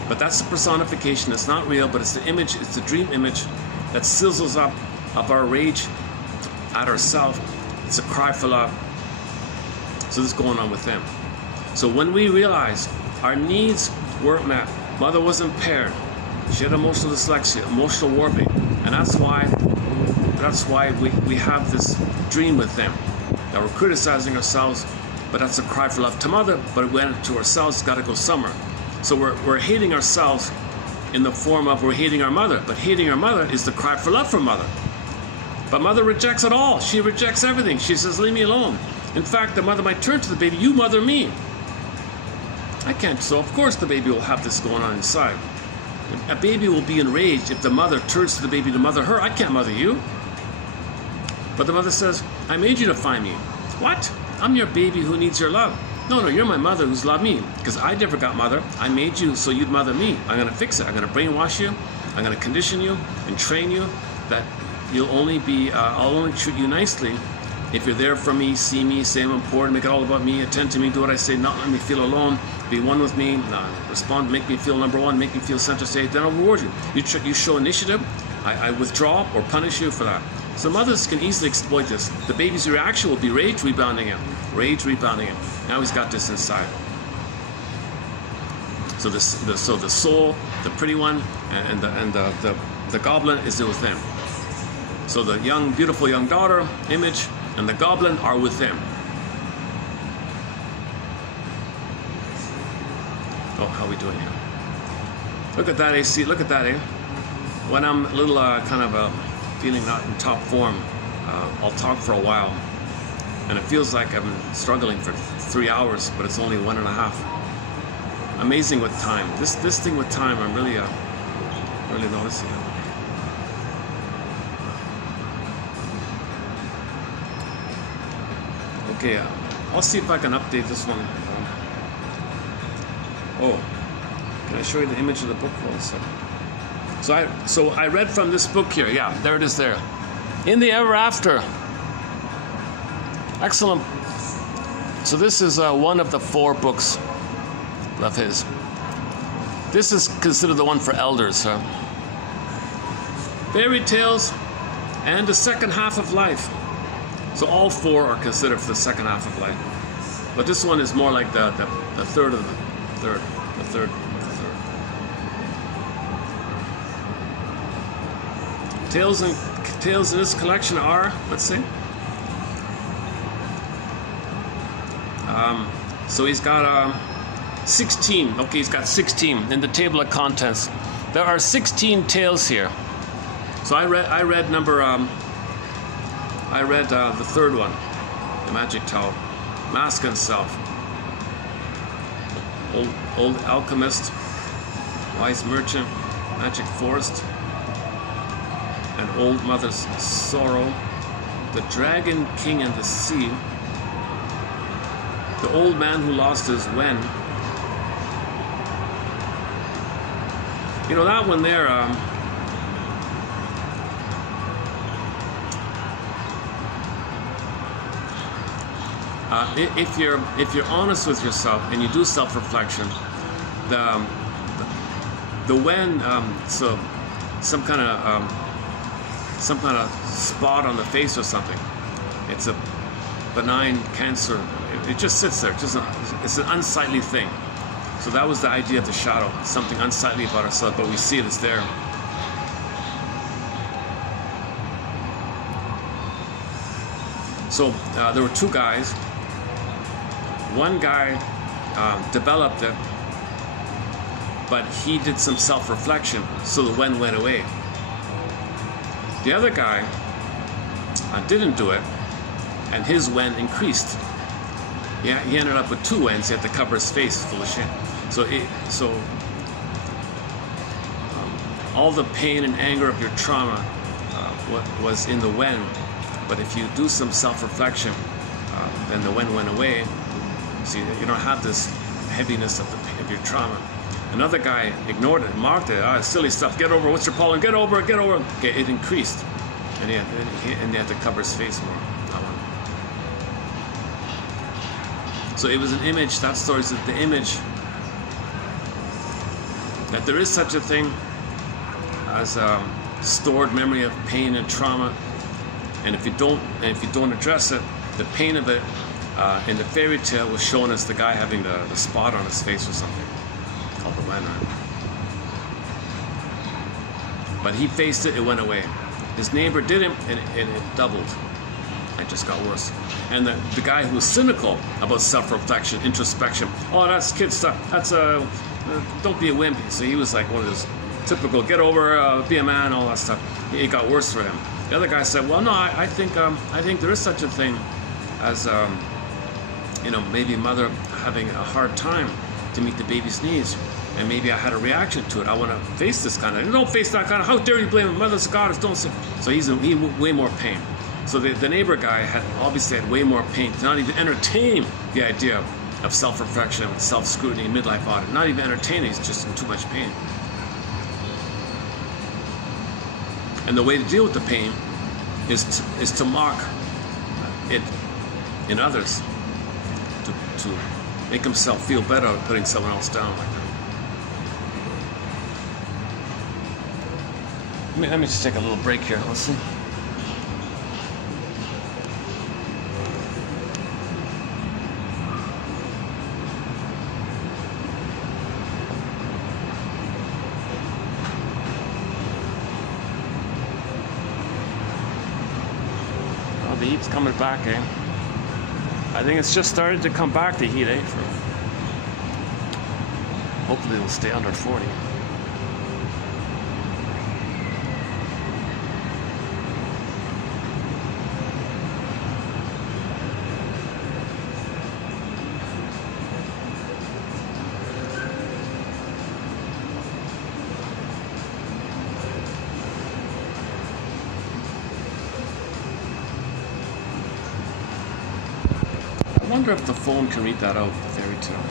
But that's the personification. It's not real, but it's the image, it's the dream image that sizzles up of our rage at ourselves. It's a cry for love. So this is going on with them. So when we realize our needs weren't met, mother was impaired, she had emotional dyslexia, emotional warping, and that's why we have this dream with them. That we're criticizing ourselves, but that's a cry for love to mother, but it went to ourselves, it's got to go somewhere. So we're hating ourselves in the form of we're hating our mother, but hating our mother is the cry for love for mother. But mother rejects it all. She rejects everything. She says, leave me alone. In fact, the mother might turn to the baby, you mother me. I can't. So of course the baby will have this going on inside. A baby will be enraged if the mother turns to the baby to mother her. I can't mother you. But the mother says, I made you to find me. What? I'm your baby who needs your love. No, you're my mother who's loved me. Because I never got mother. I made you so you'd mother me. I'm going to fix it. I'm going to brainwash you. I'm going to condition you and train you that you'll only be, I'll only treat you nicely if you're there for me, see me, say I'm important, make it all about me, attend to me, do what I say, not let me feel alone, be one with me, respond, make me feel number one, make me feel center stage, then I'll reward you. You show initiative, I withdraw or punish you for that. So mothers can easily exploit this. The baby's reaction will be rage rebounding him. Rage rebounding him. Now he's got this inside. So the soul, the pretty one, and the goblin is with them. So the young, beautiful young daughter image and the goblin are with them. Oh, how are we doing here? Look at that, AC. Look at that, eh? When I'm a little feeling not in top form, I'll talk for a while, and it feels like I'm struggling for 3 hours, but it's only 1.5. Amazing with time. This thing with time, I'm really noticing it. Okay, I'll see if I can update this one. Oh, can I show you the image of the book? Hold on a second. So I read from this book here. Yeah, there it is there. In the Ever After. Excellent. So this is one of the 4 books of his. This is considered the one for elders. Fairy tales and the second half of life. So all 4 are considered for the second half of life. But this one is more like the third of the third. The third. Tales in this collection are, let's see. So he's got 16. Okay, he's got 16 in the table of contents. There are 16 tales here. So I read the third one, the magic towel, mask and self. Old alchemist, wise merchant, magic forest, and old mother's sorrow, the dragon king and the sea, the old man who lost his wen. You know, that one there, if you're honest with yourself and you do self-reflection, the when, so some kind of spot on the face or something, it's a benign cancer. It just sits there. It's an unsightly thing. So that was the idea of the shadow, something unsightly about ourselves, but we see it, it's there. So there were two guys. One guy developed it, but he did some self-reflection, so the when went away. The other guy didn't do it, and his when increased. Yeah, he ended up with two wens. He had to cover his face full of shit. So all the pain and anger of your trauma was in the when, but if you do some self-reflection, then the when went away. See, you don't have this heaviness of your trauma. Another guy ignored it, mocked it. Oh, silly stuff. Get over. What's your problem? Get over it. Get over it. Okay, it increased, and he had to cover his face more. So it was an image. That story is the image that there is such a thing as stored memory of pain and trauma, and if you don't address it, the pain of it in the fairy tale was shown as the guy having the spot on his face or something called the wen. But he faced it. It went away. His neighbor did it, and it doubled. It just got worse. And the guy who was cynical about self-reflection, introspection, oh, that's kid stuff. That's don't be a wimp. So he was like one of those typical get over, be a man, all that stuff. It got worse for him. The other guy said, well, no, I think there is such a thing as maybe mother having a hard time to meet the baby's needs, and maybe I had a reaction to it. I want to face this kind of. Don't face that kind of. How dare you blame mother's goddess? Don't say. So he's in way more pain. So the neighbor guy obviously had way more pain to not even entertain the idea of self-reflection, self-scrutiny, midlife audit. Not even entertaining, he's just in too much pain. And the way to deal with the pain is to mock it in others, to make himself feel better about putting someone else down like that. Let me just take a little break here. Let's see. The heat's coming back, eh? I think it's just started to come back, the heat, eh? Hopefully it'll stay under 40. I wonder if the phone can read that out, the fairy tale.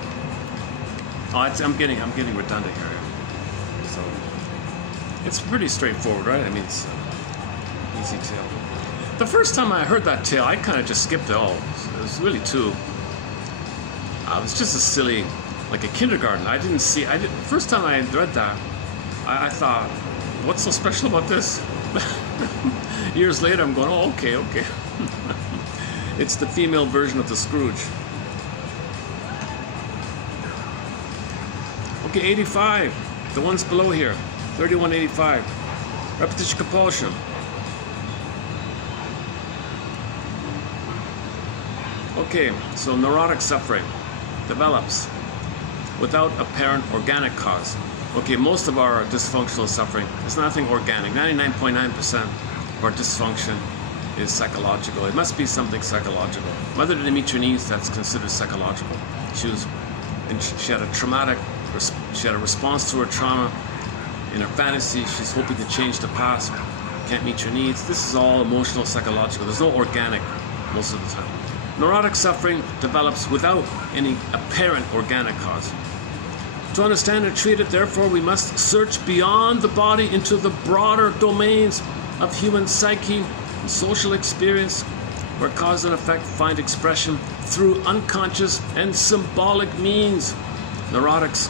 Oh, I'm getting redundant here. So it's pretty straightforward, right? I mean, it's an easy tale. The first time I heard that tale, I kind of just skipped it all. It was really too. It was just a silly, like a kindergarten. First time I read that, I thought, what's so special about this? Years later, I'm going, oh, okay. It's the female version of the Scrooge. Okay, 85. The ones below here. 3185. Repetition compulsion. Okay, so neurotic suffering develops. without apparent organic cause. Okay, most of our dysfunctional suffering is nothing organic. 99.9% of our dysfunction is psychological. It must be something psychological. Mother didn't meet your needs, that's considered psychological. She had a response to her trauma. In her fantasy, she's hoping to change the past. Can't meet your needs. This is all emotional, psychological. There's no organic most of the time. Neurotic suffering develops without any apparent organic cause. To understand and treat it, therefore, we must search beyond the body into the broader domains of human psyche and social experience, where cause and effect find expression through unconscious and symbolic means. Neurotics.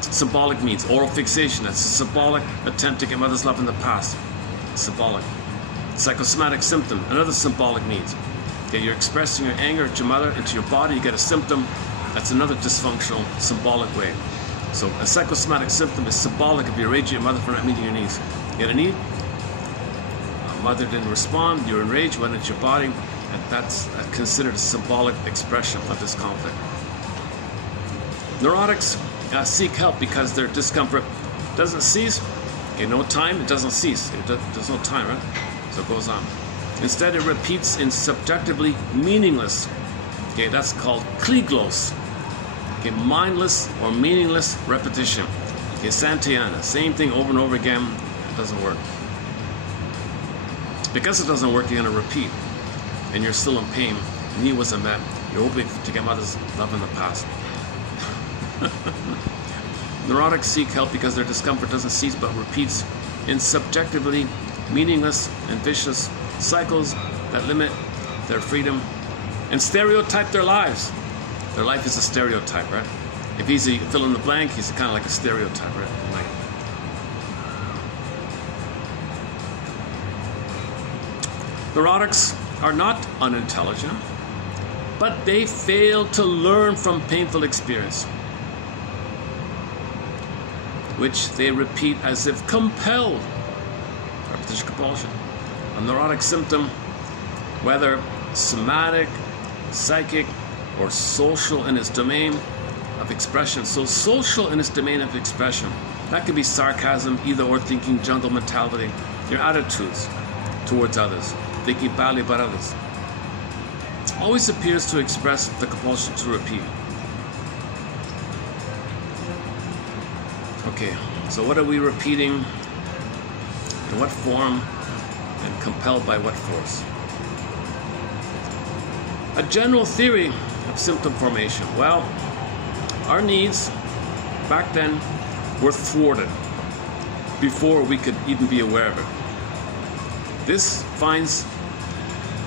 Symbolic means oral fixation. That's a symbolic attempt to get mother's love in the past. Symbolic. Psychosomatic symptom. Another symbolic means. Okay, you're expressing your anger at your mother into your body. You get a symptom. That's another dysfunctional, symbolic way. So a psychosomatic symptom is symbolic of your rage at your mother for not meeting your needs. You get a need. Mother didn't respond. You're enraged. Went into your body. And that's considered a symbolic expression of this conflict. Neurotics seek help because their discomfort doesn't cease. Okay, no time, it doesn't cease. There's no time, right? So it goes on. Instead, it repeats in subjectively meaningless. Okay, that's called kliglos. Okay, mindless or meaningless repetition. Okay, Santayana, same thing over and over again. It doesn't work. Because it doesn't work, you're going to repeat. And you're still in pain. Need wasn't met. You're hoping to get mother's love in the past. Neurotics seek help because their discomfort doesn't cease but repeats in subjectively meaningless and vicious cycles that limit their freedom and stereotype their lives. Their life is a stereotype, right? If he's a fill in the blank, he's kind of like a stereotype, right? Like, neurotics are not unintelligent, but they fail to learn from painful experience, which they repeat as if compelled. Repetition compulsion. A neurotic symptom, whether somatic, psychic, or social in its domain of expression. So social in its domain of expression. That could be sarcasm, either or thinking, jungle mentality, your attitudes towards others, thinking badly about others. Always appears to express the compulsion to repeat. Okay, so what are we repeating? In what form? And compelled by what force? A general theory of symptom formation. Well, our needs back then were thwarted before we could even be aware of it. This finds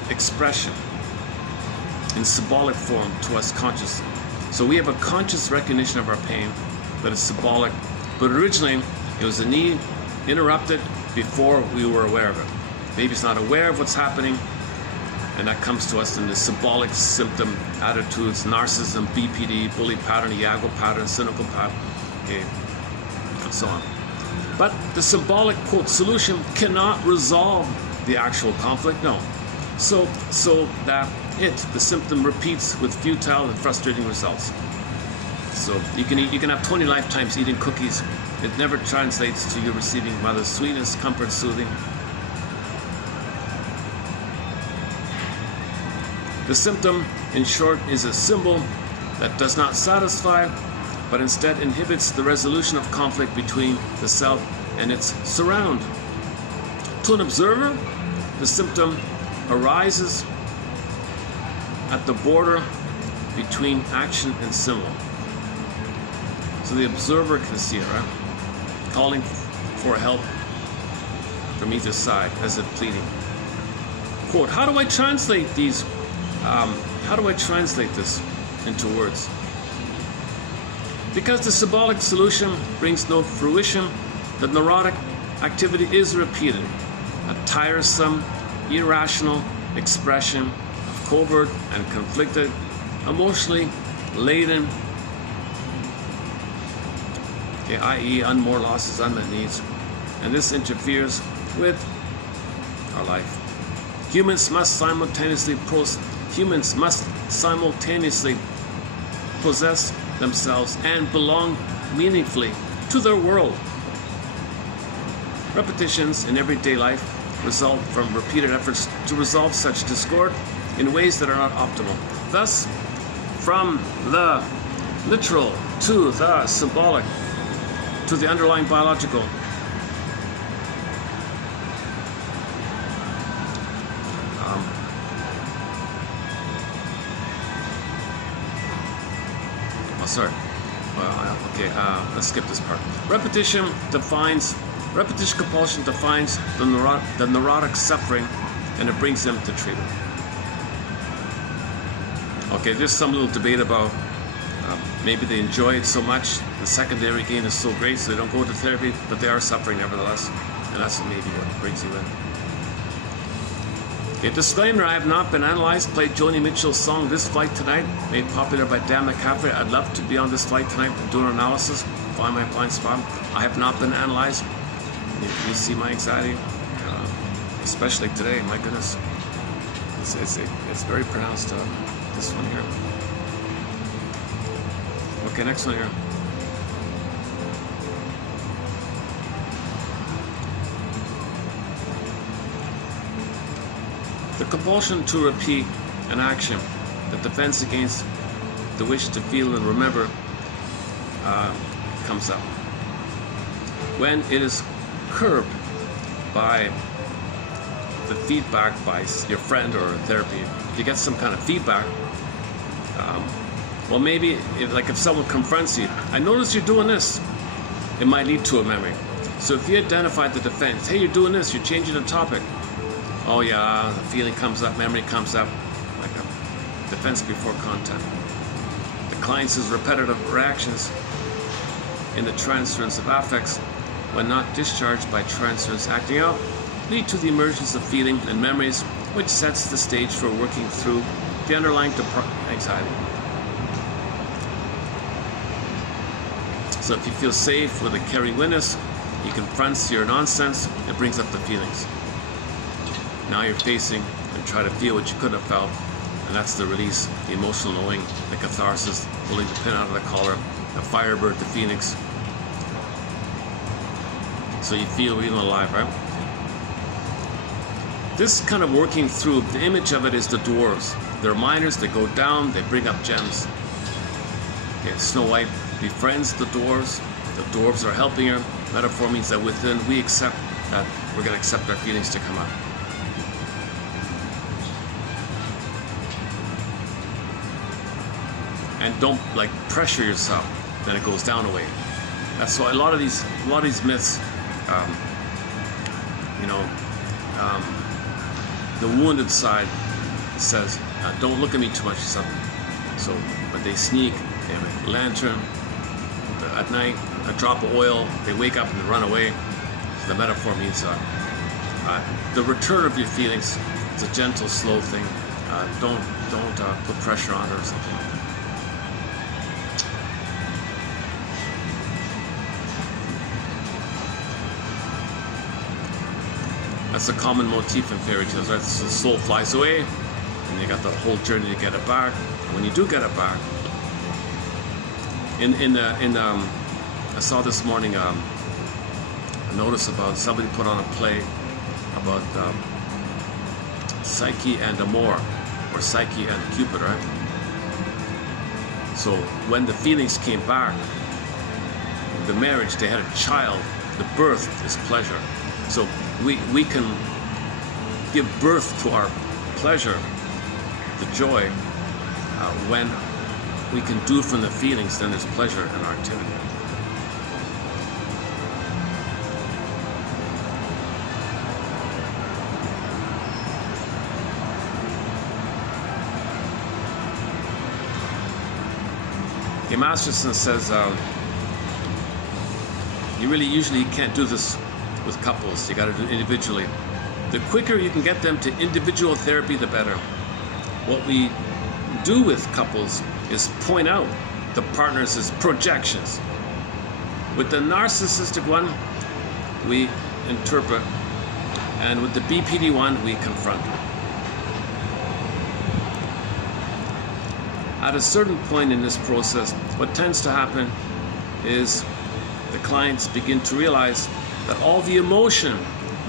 expression in symbolic form to us consciously. So we have a conscious recognition of our pain that is symbolic. But originally, it was a need interrupted before we were aware of it. Baby's not aware of what's happening, and that comes to us in the symbolic symptom, attitudes, narcissism, BPD, bully pattern, Iago pattern, cynical pattern, okay, and so on. But the symbolic, quote, solution cannot resolve the actual conflict, no. So that the symptom repeats with futile and frustrating results. So you can have 20 lifetimes eating cookies. It never translates to you receiving mother's sweetness, comfort, soothing. The symptom, in short, is a symbol that does not satisfy, but instead inhibits the resolution of conflict between the self and its surround. To an observer, the symptom arises at the border between action and symbol. So the observer can see it, right? Calling for help from either side as if pleading. Quote, how do I translate these? How do I translate this into words? Because the symbolic solution brings no fruition, the neurotic activity is repeated. A tiresome, irrational expression of covert and conflicted, emotionally laden, i.e. unmore losses, unmet needs, and this interferes with our life. Humans must simultaneously possess themselves and belong meaningfully to their world. Repetitions in everyday life result from repeated efforts to resolve such discord in ways that are not optimal. Thus, from the literal to the symbolic to the underlying biological, let's skip this part. Repetition compulsion defines the neurotic suffering, and it brings them to treatment. Okay, there's some little debate about maybe they enjoy it so much, the secondary gain is so great, so they don't go to therapy, but they are suffering nevertheless, and that's maybe what brings you in. Okay, disclaimer, I have not been analyzed. Played Joni Mitchell's song This Flight Tonight, made popular by Dan McCaffrey. I'd love to be on this flight tonight and do an analysis, find my blind spot. I have not been analyzed. You see my anxiety, especially today, my goodness. It's very pronounced, this one here. Okay, next one here. The compulsion to repeat an action, the defense against the wish to feel and remember comes up. When it is curbed by the feedback by your friend or therapy, if you get some kind of feedback, well, maybe if someone confronts you, I noticed you're doing this, it might lead to a memory. So if you identify the defense, hey, you're doing this, you're changing the topic. Oh yeah, the feeling comes up, memory comes up, like a defense before content. Declines his repetitive reactions in the transference of affects, when not discharged by transference acting out, lead to the emergence of feeling and memories, which sets the stage for working through the underlying anxiety. So if you feel safe with a caring witness, he confronts your nonsense and brings up the feelings. Now you're facing and try to feel what you could have felt, and that's the release, the emotional knowing, the catharsis, pulling the pin out of the collar, the firebird, the phoenix. So you feel real alive, right? This kind of working through, the image of it is the dwarves. They're miners, they go down, they bring up gems. Okay, Snow White befriends the dwarves are helping her. Metaphor means that within we accept that we're going to accept our feelings to come out. And don't pressure yourself, then it goes down a way. That's why a lot of these myths, the wounded side says, don't look at me too much, so but they sneak, they have a lantern at night, a drop of oil, they wake up and they run away. So the metaphor means the return of your feelings. It's a gentle, slow thing. Don't put pressure on her or something like that. That's a common motif in fairy tales, right? So the soul flies away, and you got the whole journey to get it back. When you do get it back, I saw this morning a notice about somebody put on a play about Psyche and Amor, or Psyche and Cupid, right? So when the feelings came back, the marriage, they had a child, the birth is pleasure. So we can give birth to our pleasure, the joy, when we can do from the feelings, then there's pleasure in our activity. Okay, Masterson says, you really usually can't do this with couples. You got to do it individually. The quicker you can get them to individual therapy, the better. What we do with couples is point out the partners' projections. With the narcissistic one, we interpret, and with the BPD one, we confront. At a certain point in this process, what tends to happen is the clients begin to realize that all the emotion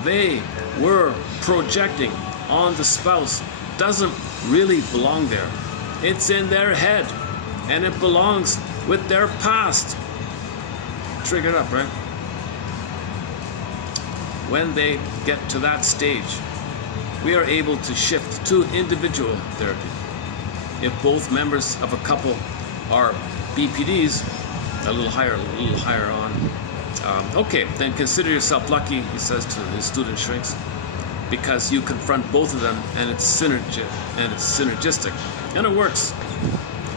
they were projecting on the spouse doesn't really belong there. It's in their head, and it belongs with their past. Triggered up, right? When they get to that stage, we are able to shift to individual therapy. If both members of a couple are BPDs, a little higher on. Okay, then consider yourself lucky, he says to his student shrinks, because you confront both of them, and it's synergistic, and it works.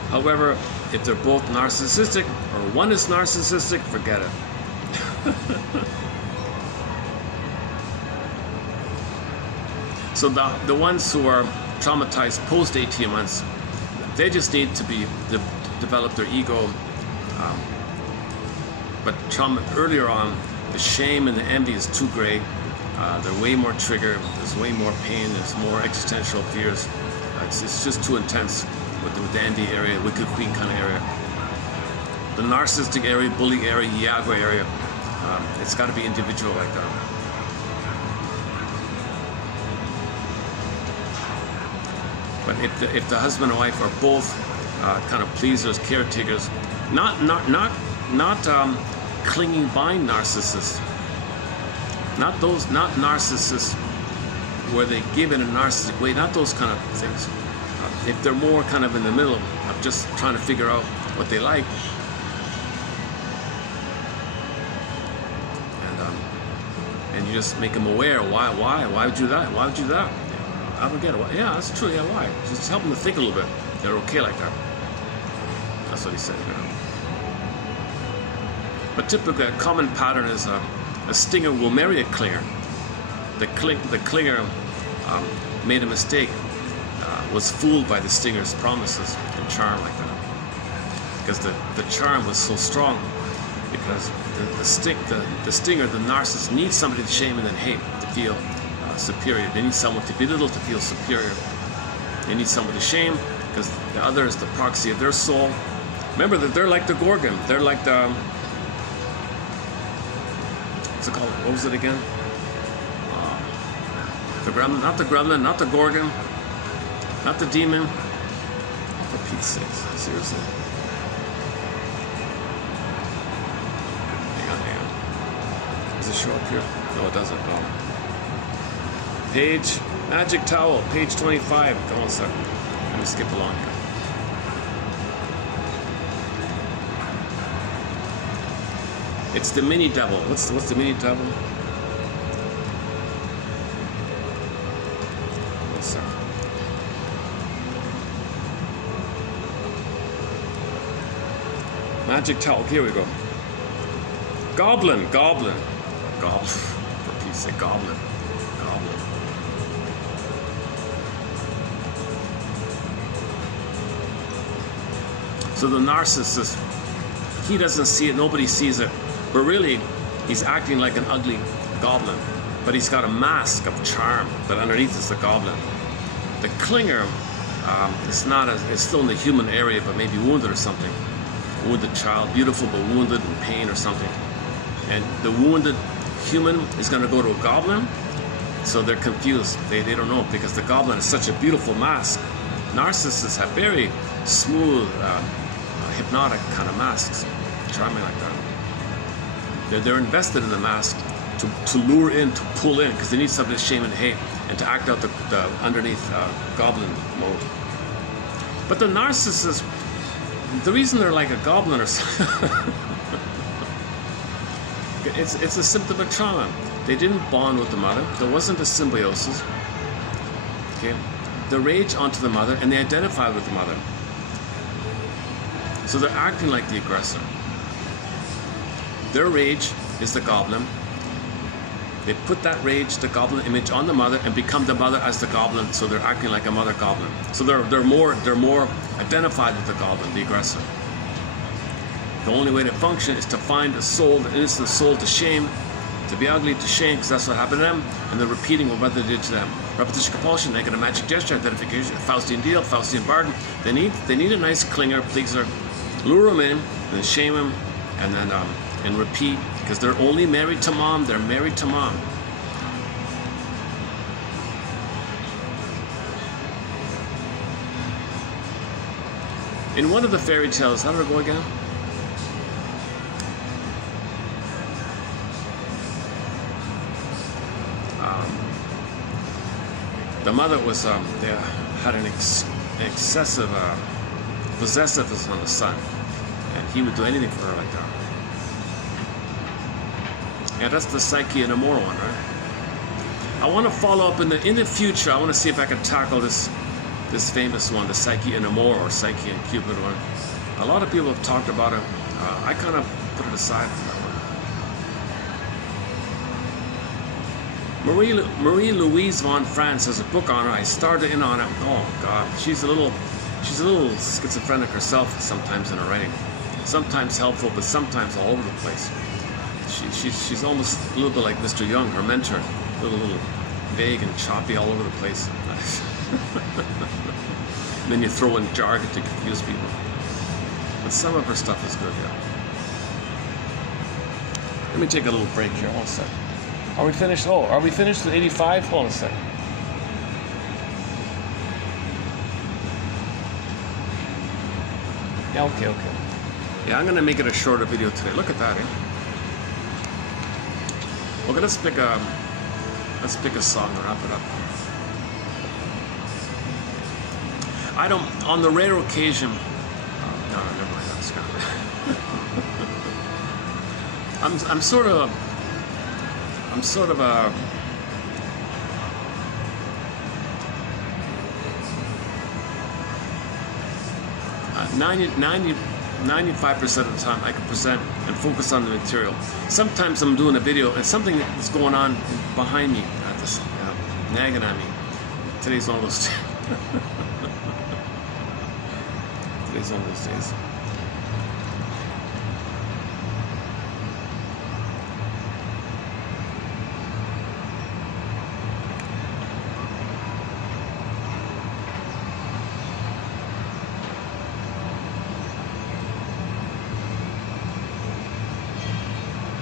However, if they're both narcissistic, or one is narcissistic, forget it. So the ones who are traumatized post 18 months, they just need to develop their ego. But trauma earlier on, the shame and the envy is too great. They're way more triggered. There's way more pain. There's more existential fears. It's just too intense with the envy area, wicked queen kind of area. The narcissistic area, bully area, Iago area, it's got to be individual like that. But if the husband and wife are both kind of pleasers, caretakers, not clinging bind narcissists, not narcissists where they give in a narcissistic way, not those kind of things. If they're more kind of in the middle of just trying to figure out what they like, and you just make them aware, why would you do that? Why would you do that? I don't get it. Yeah, that's true. Yeah, why? Just help them to think a little bit. They're okay like that. That's what he said. You know. But typically, a common pattern is a stinger will marry a clinger. The clinger made a mistake, was fooled by the stinger's promises and charm like that. Because the charm was so strong. Because the stinger, the narcissist, needs somebody to shame and then hate to feel superior. They need someone to belittle to feel superior. They need someone to shame because the other is the proxy of their soul. Remember that they're like the Gorgon. They're like the what's it called? What was it again? The gremlin, not the gremlin, not the Gorgon, not the demon. For Pete's sake, seriously. Hang on. Does it show up here? No, it doesn't. No. Page, magic towel, page 25. Go on a second. Let me skip along here. It's the mini devil. What's the mini devil? One second. Magic towel. Here we go. Goblin. For Pete's sake, goblin. So the narcissist, he doesn't see it, nobody sees it, but really he's acting like an ugly goblin, but he's got a mask of charm, but underneath is the goblin. The clinger it's still in the human area, but maybe wounded or something. Wounded child, beautiful but wounded in pain or something. And the wounded human is going to go to a goblin, so they're confused. They don't know because the goblin is such a beautiful mask. Narcissists have very smooth, hypnotic kind of masks, charming like that. They're invested in the mask to lure in, to pull in, because they need something to shame and hate and to act out the underneath goblin mode. But the narcissists, the reason they're like a goblin or something, it's a symptom of trauma. They didn't bond with the mother. There wasn't a symbiosis. Okay, they rage onto the mother and they identify with the mother. So they're acting like the aggressor. Their rage is the goblin. They put that rage, the goblin image, on the mother and become the mother as the goblin. So they're acting like a mother goblin. So they're more identified with the goblin, the aggressor. The only way to function is to find a soul, the innocent soul, to shame, To be ugly, to shame, because that's what happened to them, and then repeating what mother did to them. Repetition, compulsion, negative magic gesture, identification, Faustian deal, Faustian bargain. They need a nice clinger, pleaser, lure them in, and then shame them, and then and repeat, because they're only married to mom. They're married to mom. In one of the fairy tales, how did it go again? The mother was, they had an excessive possessiveness on the son, and he would do anything for her like that. Yeah, that's the psyche and immoral one, right? I want to follow up in the future. I want to see if I can tackle this famous one, the psyche and immoral, or psyche and Cupid one. A lot of people have talked about it. I kind of put it aside for that one. Marie Louise von France has a book on her. I started in on it. Oh God, she's a little schizophrenic herself sometimes in her writing. Sometimes helpful, but sometimes all over the place. She's almost a little bit like Mr. Young, her mentor, a little vague and choppy all over the place. And then you throw in jargon to confuse people. But some of her stuff is good, yeah. Let me take a little break here. Hold a sec. Are we finished? Oh, are we finished with 85? Hold on a sec. Yeah, okay. Yeah, I'm gonna make it a shorter video today. Look at that, eh? Okay, let's pick a song and wrap it up. I don't, on the rare occasion, no, never mind, that's kind of, I'm sort of a, 95% of the time I can present and focus on the material. Sometimes I'm doing a video and something is going on behind me at this, nagging at me. Today's one of those days. Today's one of those days.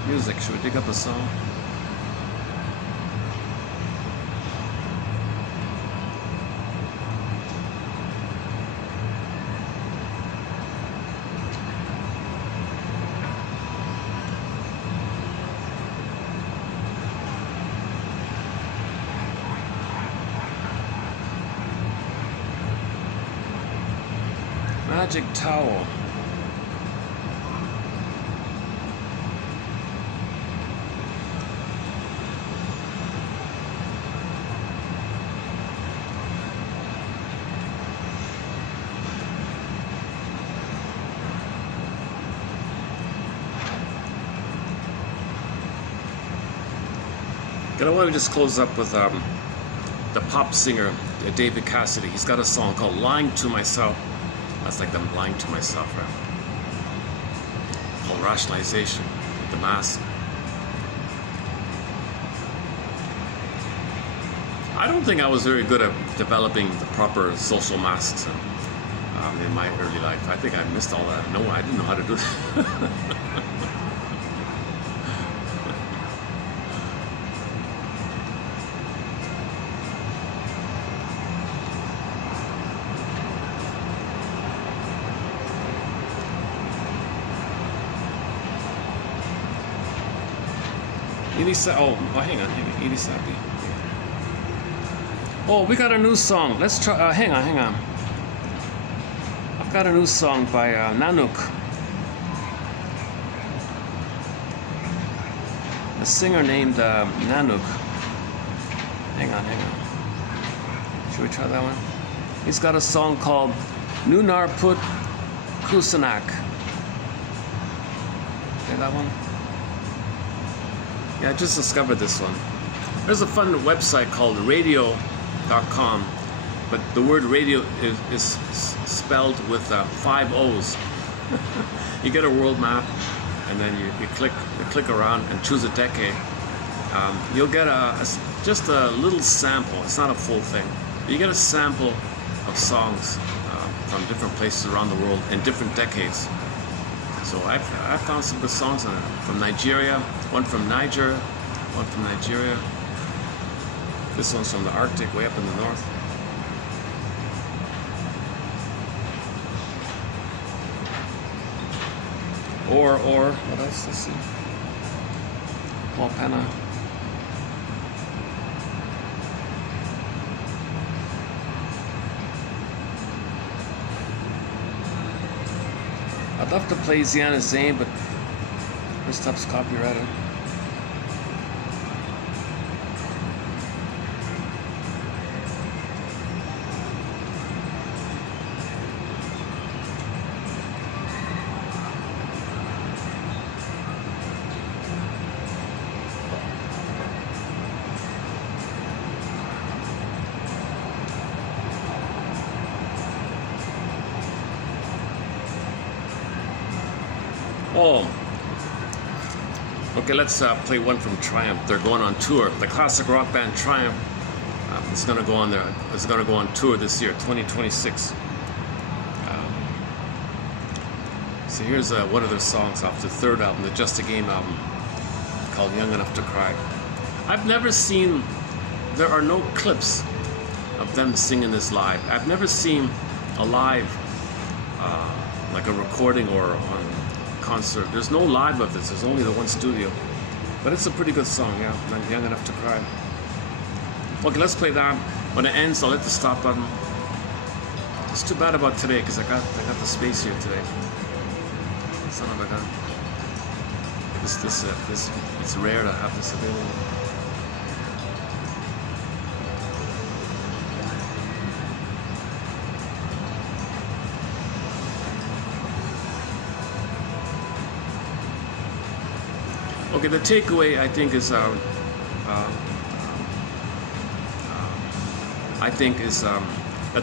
Music, should we dig up a song? Magic towel. I want to just close up with the pop singer David Cassidy. He's got a song called "Lying to Myself." That's like them lying to myself, right? Called "Rationalization," the mask. I don't think I was very good at developing the proper social masks in my early life. I think I missed all that. No, I didn't know how to do that. Oh, hang on. 87. Oh, we got a new song. Let's try. Hang on. I've got a new song by Nanook. A singer named Nanook. Hang on. Should we try that one? He's got a song called Nunarput Kusanak. Okay, that one? Yeah, I just discovered this one. There's a fun website called radio.com, but the word radio is spelled with 5 O's. You get a world map, and then you click around and choose a decade, you'll get just a little sample. It's not a full thing. You get a sample of songs from different places around the world in different decades. So I found some good songs on it. From Nigeria, one from Niger, one from Nigeria. This one's from the Arctic, way up in the north. Or what else? Let's see. Paul Penna. I'd love to play Ziana Zane, but this stuff's copyrighted. Oh, okay, let's play one from Triumph. They're going on tour. The classic rock band Triumph is going to go on It's going to go on tour this year, 2026. So here's one of their songs off the third album, the Just a Game album, called Young Enough to Cry. I've never seen, there are no clips of them singing this live. I've never seen a live, like a recording or on concert. There's no live of this. There's only the one studio. But it's a pretty good song, yeah. I'm Young Enough to Cry. Okay, let's play that. When it ends, I'll hit the stop button. It's too bad about today because I got the space here today. Son of a gun. It's rare to have this available. Okay, the takeaway I think is that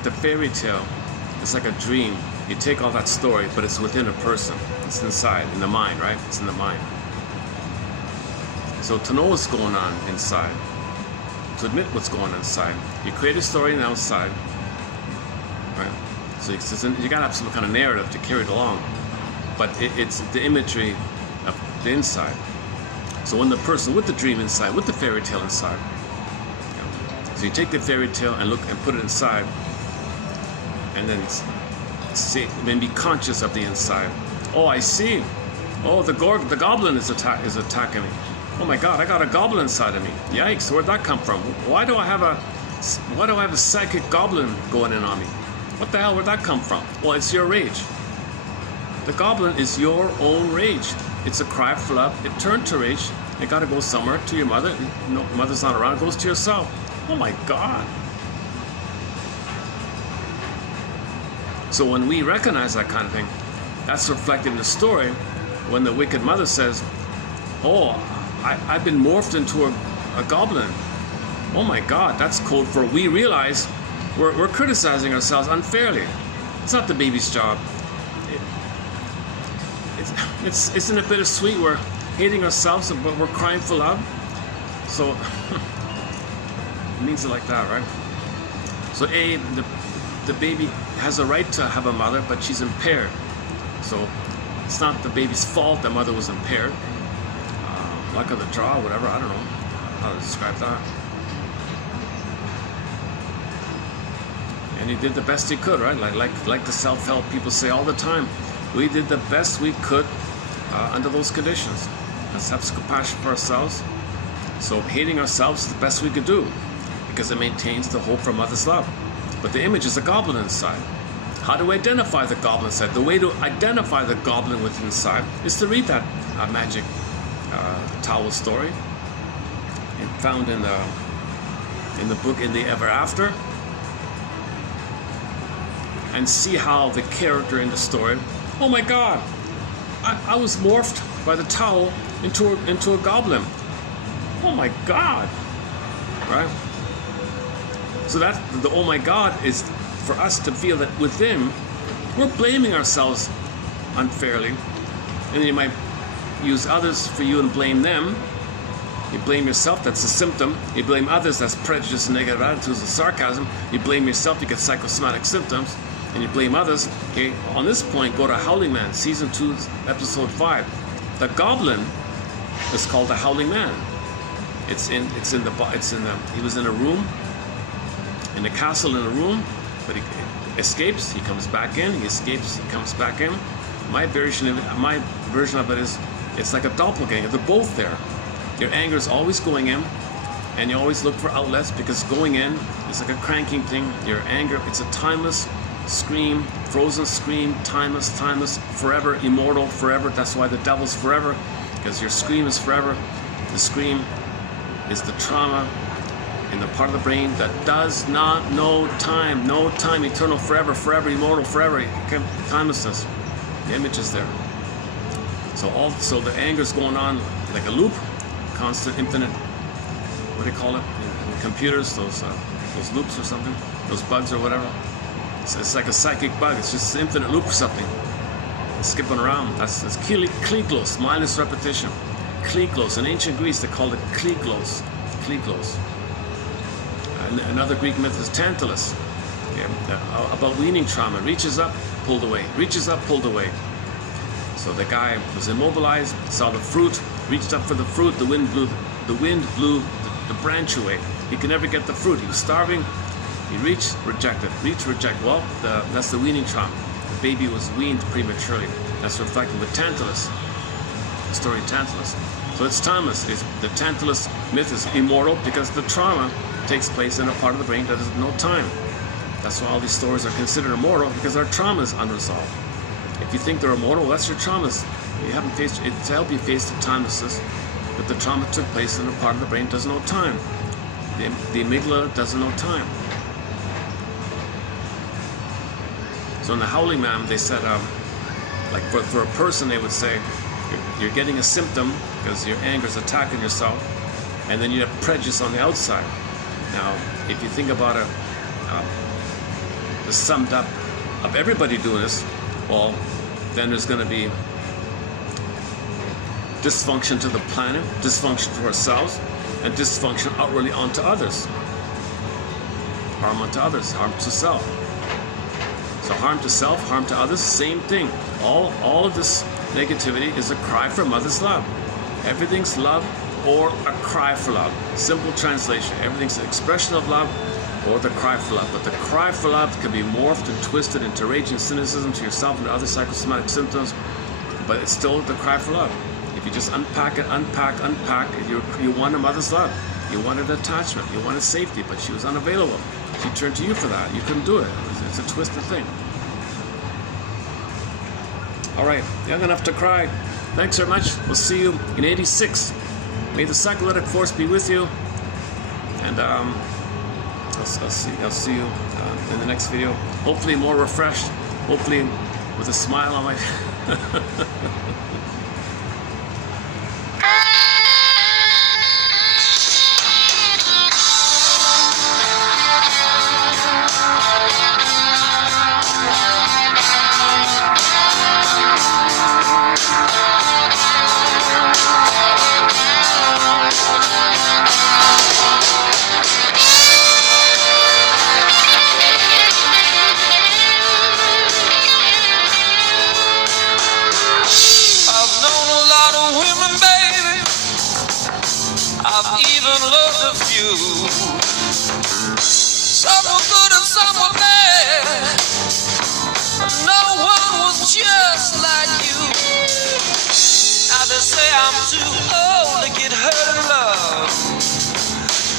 the fairy tale is like a dream. You take all that story, but it's within a person. It's inside, in the mind, right? It's in the mind. So to know what's going on inside, to admit what's going on inside, you create a story on the outside, right? So you gotta have some kind of narrative to carry it along, but it's the imagery of the inside. So when the person with the dream inside, with the fairy tale inside, so you take the fairy tale and look and put it inside, and then be conscious of the inside. Oh, I see. Oh, the goblin is attacking me. Oh my God, I got a goblin inside of me. Yikes! Where'd that come from? Why do I have a psychic goblin going in on me? What the hell? Where'd that come from? Well, it's your rage. The goblin is your own rage. It's a cry for love. It turned to rage. It got to go somewhere to your mother. No, mother's not around. It goes to yourself. Oh my God. So when we recognize that kind of thing, that's reflected in the story when the wicked mother says, oh, I've been morphed into a goblin. Oh my God, that's code for we realize we're criticizing ourselves unfairly. It's not the baby's job. Isn't it bittersweet? We're hating ourselves, but we're crying for love. So it means it like that, right? So the baby has a right to have a mother, but she's impaired. So it's not the baby's fault the mother was impaired. Luck of the draw, whatever. I don't know how to describe that. And he did the best he could, right? Like the self-help people say all the time. We did the best we could under those conditions. Let's have some compassion for ourselves. So hating ourselves is the best we could do because it maintains the hope for mother's love. But the image is a goblin inside. How do we identify the goblin inside? The way to identify the goblin within inside is to read that magic towel story found in the book In the Ever After, and see how the character in the story, oh my God, I was morphed by the towel into a goblin. Oh my God, right? So that the oh my God is for us to feel that within we're blaming ourselves unfairly, and then you might use others for you and blame them. You blame yourself, that's a symptom. You blame others, that's prejudice and negative attitudes and sarcasm. You blame yourself, you get psychosomatic symptoms. And you blame others. Okay, on this point, go to Howling Man, season 2, episode 5. The goblin is called the Howling Man. He was in a room, in a castle in a room, but he escapes, he comes back in, he escapes, he comes back in. My version of it is, it's like a doppelganger, they're both there. Your anger is always going in, and you always look for outlets, because going in is like a cranking thing. Your anger, it's a timeless scream, frozen scream, timeless, forever, immortal, forever. That's why the devil's forever, because your scream is forever. The scream is the trauma in the part of the brain that does not know time. No time, eternal, forever, immortal, forever. Timelessness. The image is there. So the anger is going on like a loop, constant, infinite. What do you call it in computers? Those loops or something. Those bugs or whatever. It's like a psychic bug. It's just an infinite loop or something. It's skipping around. That's kliglos, mindless repetition. Kliglos. In ancient Greece, they called it kliglos. Kliglos. Another Greek myth is Tantalus. About weaning trauma. Reaches up, pulled away. Reaches up, pulled away. So the guy was immobilized, saw the fruit, reached up for the fruit. The wind blew the branch away. He could never get the fruit. He was starving. He reached, rejected. Reached, reject. Well, that's the weaning trauma. The baby was weaned prematurely. That's reflected with Tantalus. The story of Tantalus. So it's timeless. The Tantalus myth is immortal because the trauma takes place in a part of the brain that doesn't know time. That's why all these stories are considered immortal, because our trauma is unresolved. If you think they're immortal, well, that's your traumas. You haven't faced it to help you face the timelessness, but the trauma took place in a part of the brain that doesn't know time. The amygdala doesn't know time. So in the Howling Man, they said, like for a person, they would say, you're getting a symptom because your anger is attacking yourself, and then you have prejudice on the outside. Now, if you think about it, the summed up of everybody doing this, well, then there's going to be dysfunction to the planet, dysfunction to ourselves, and dysfunction outwardly onto others. Harm onto others, harm to self. So harm to self, harm to others, same thing. All of this negativity is a cry for mother's love. Everything's love or a cry for love. Simple translation. Everything's an expression of love or the cry for love. But the cry for love can be morphed and twisted into rage and cynicism to yourself and other psychosomatic symptoms, but it's still the cry for love. If you just unpack, you want a mother's love. You wanted attachment. You wanted safety, but she was unavailable. She turned to you for that. You couldn't do it. It's a twisted thing. All right, young enough to cry. Thanks very much. We'll see you in 86. May the psycholytic force be with you. And I'll see you in the next video. Hopefully more refreshed. Hopefully with a smile on my Some were good and some were bad. No one was just like you. Now they say I'm too old to get hurt in love.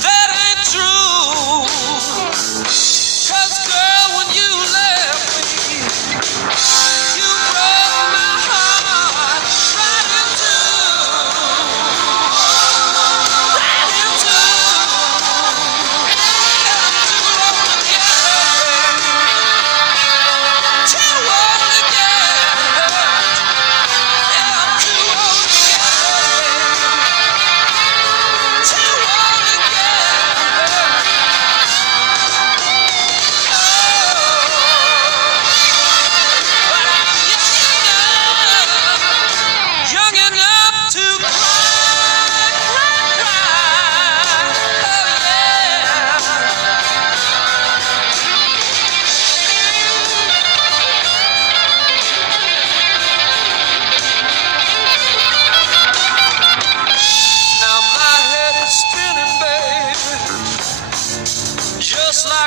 That ain't true. 'Cause girl, when you left me, you broke my heart right in two. Right in two. And I'm too old to get hurt. Too old to get hurt. And I'm too old to get hurt.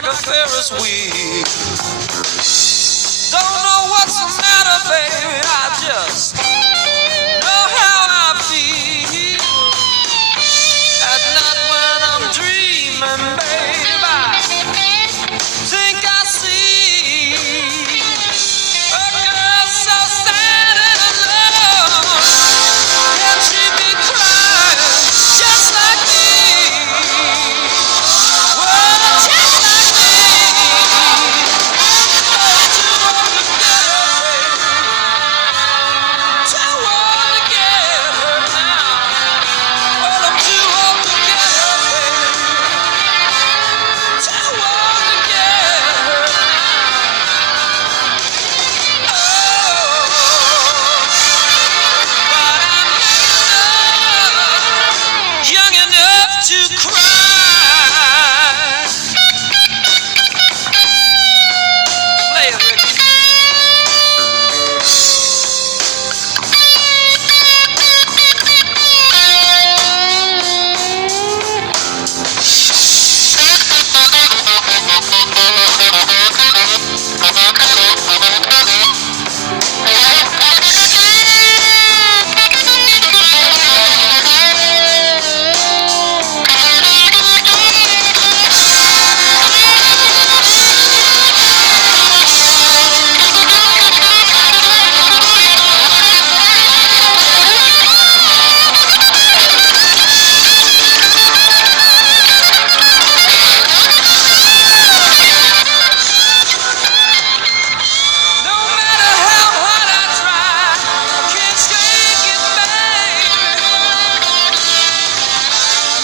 like a Ferris wheel. Don't know what's the matter, baby. I just know how I feel. At night when I'm dreaming, baby, I think I see a girl so sad and alone. Can she be crying just like me? Well, just like me. Oh, too old to get her, baby. Too old to get her now. Well, I'm too old to get her, baby. Too old to get her now. Oh, but I'm young enough to cry. Play it, Ricky. No matter how hard I try, I can't shake it, baby.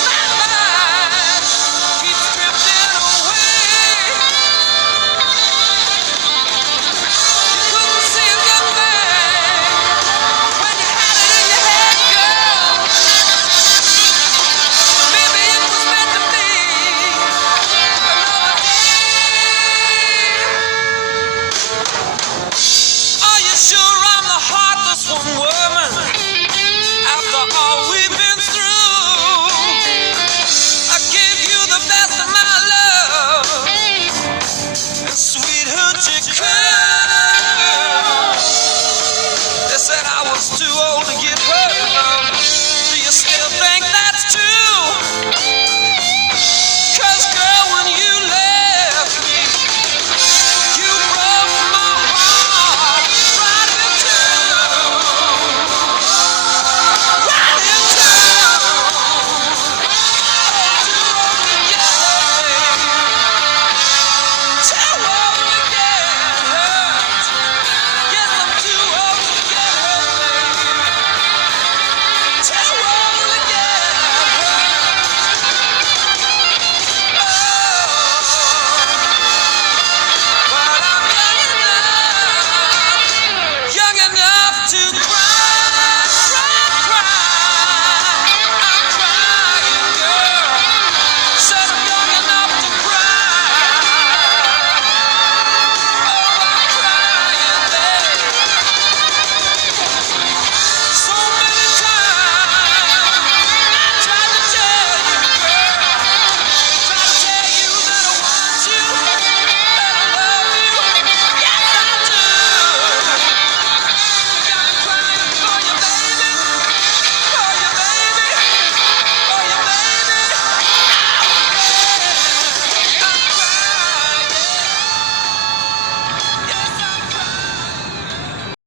My mind keeps drifting away. You couldn't see a good thing when you had it in your head, girl. Maybe it was meant to be another day. Are you sure I'm the heartless one, woman? After all we've been through, I gave you the best of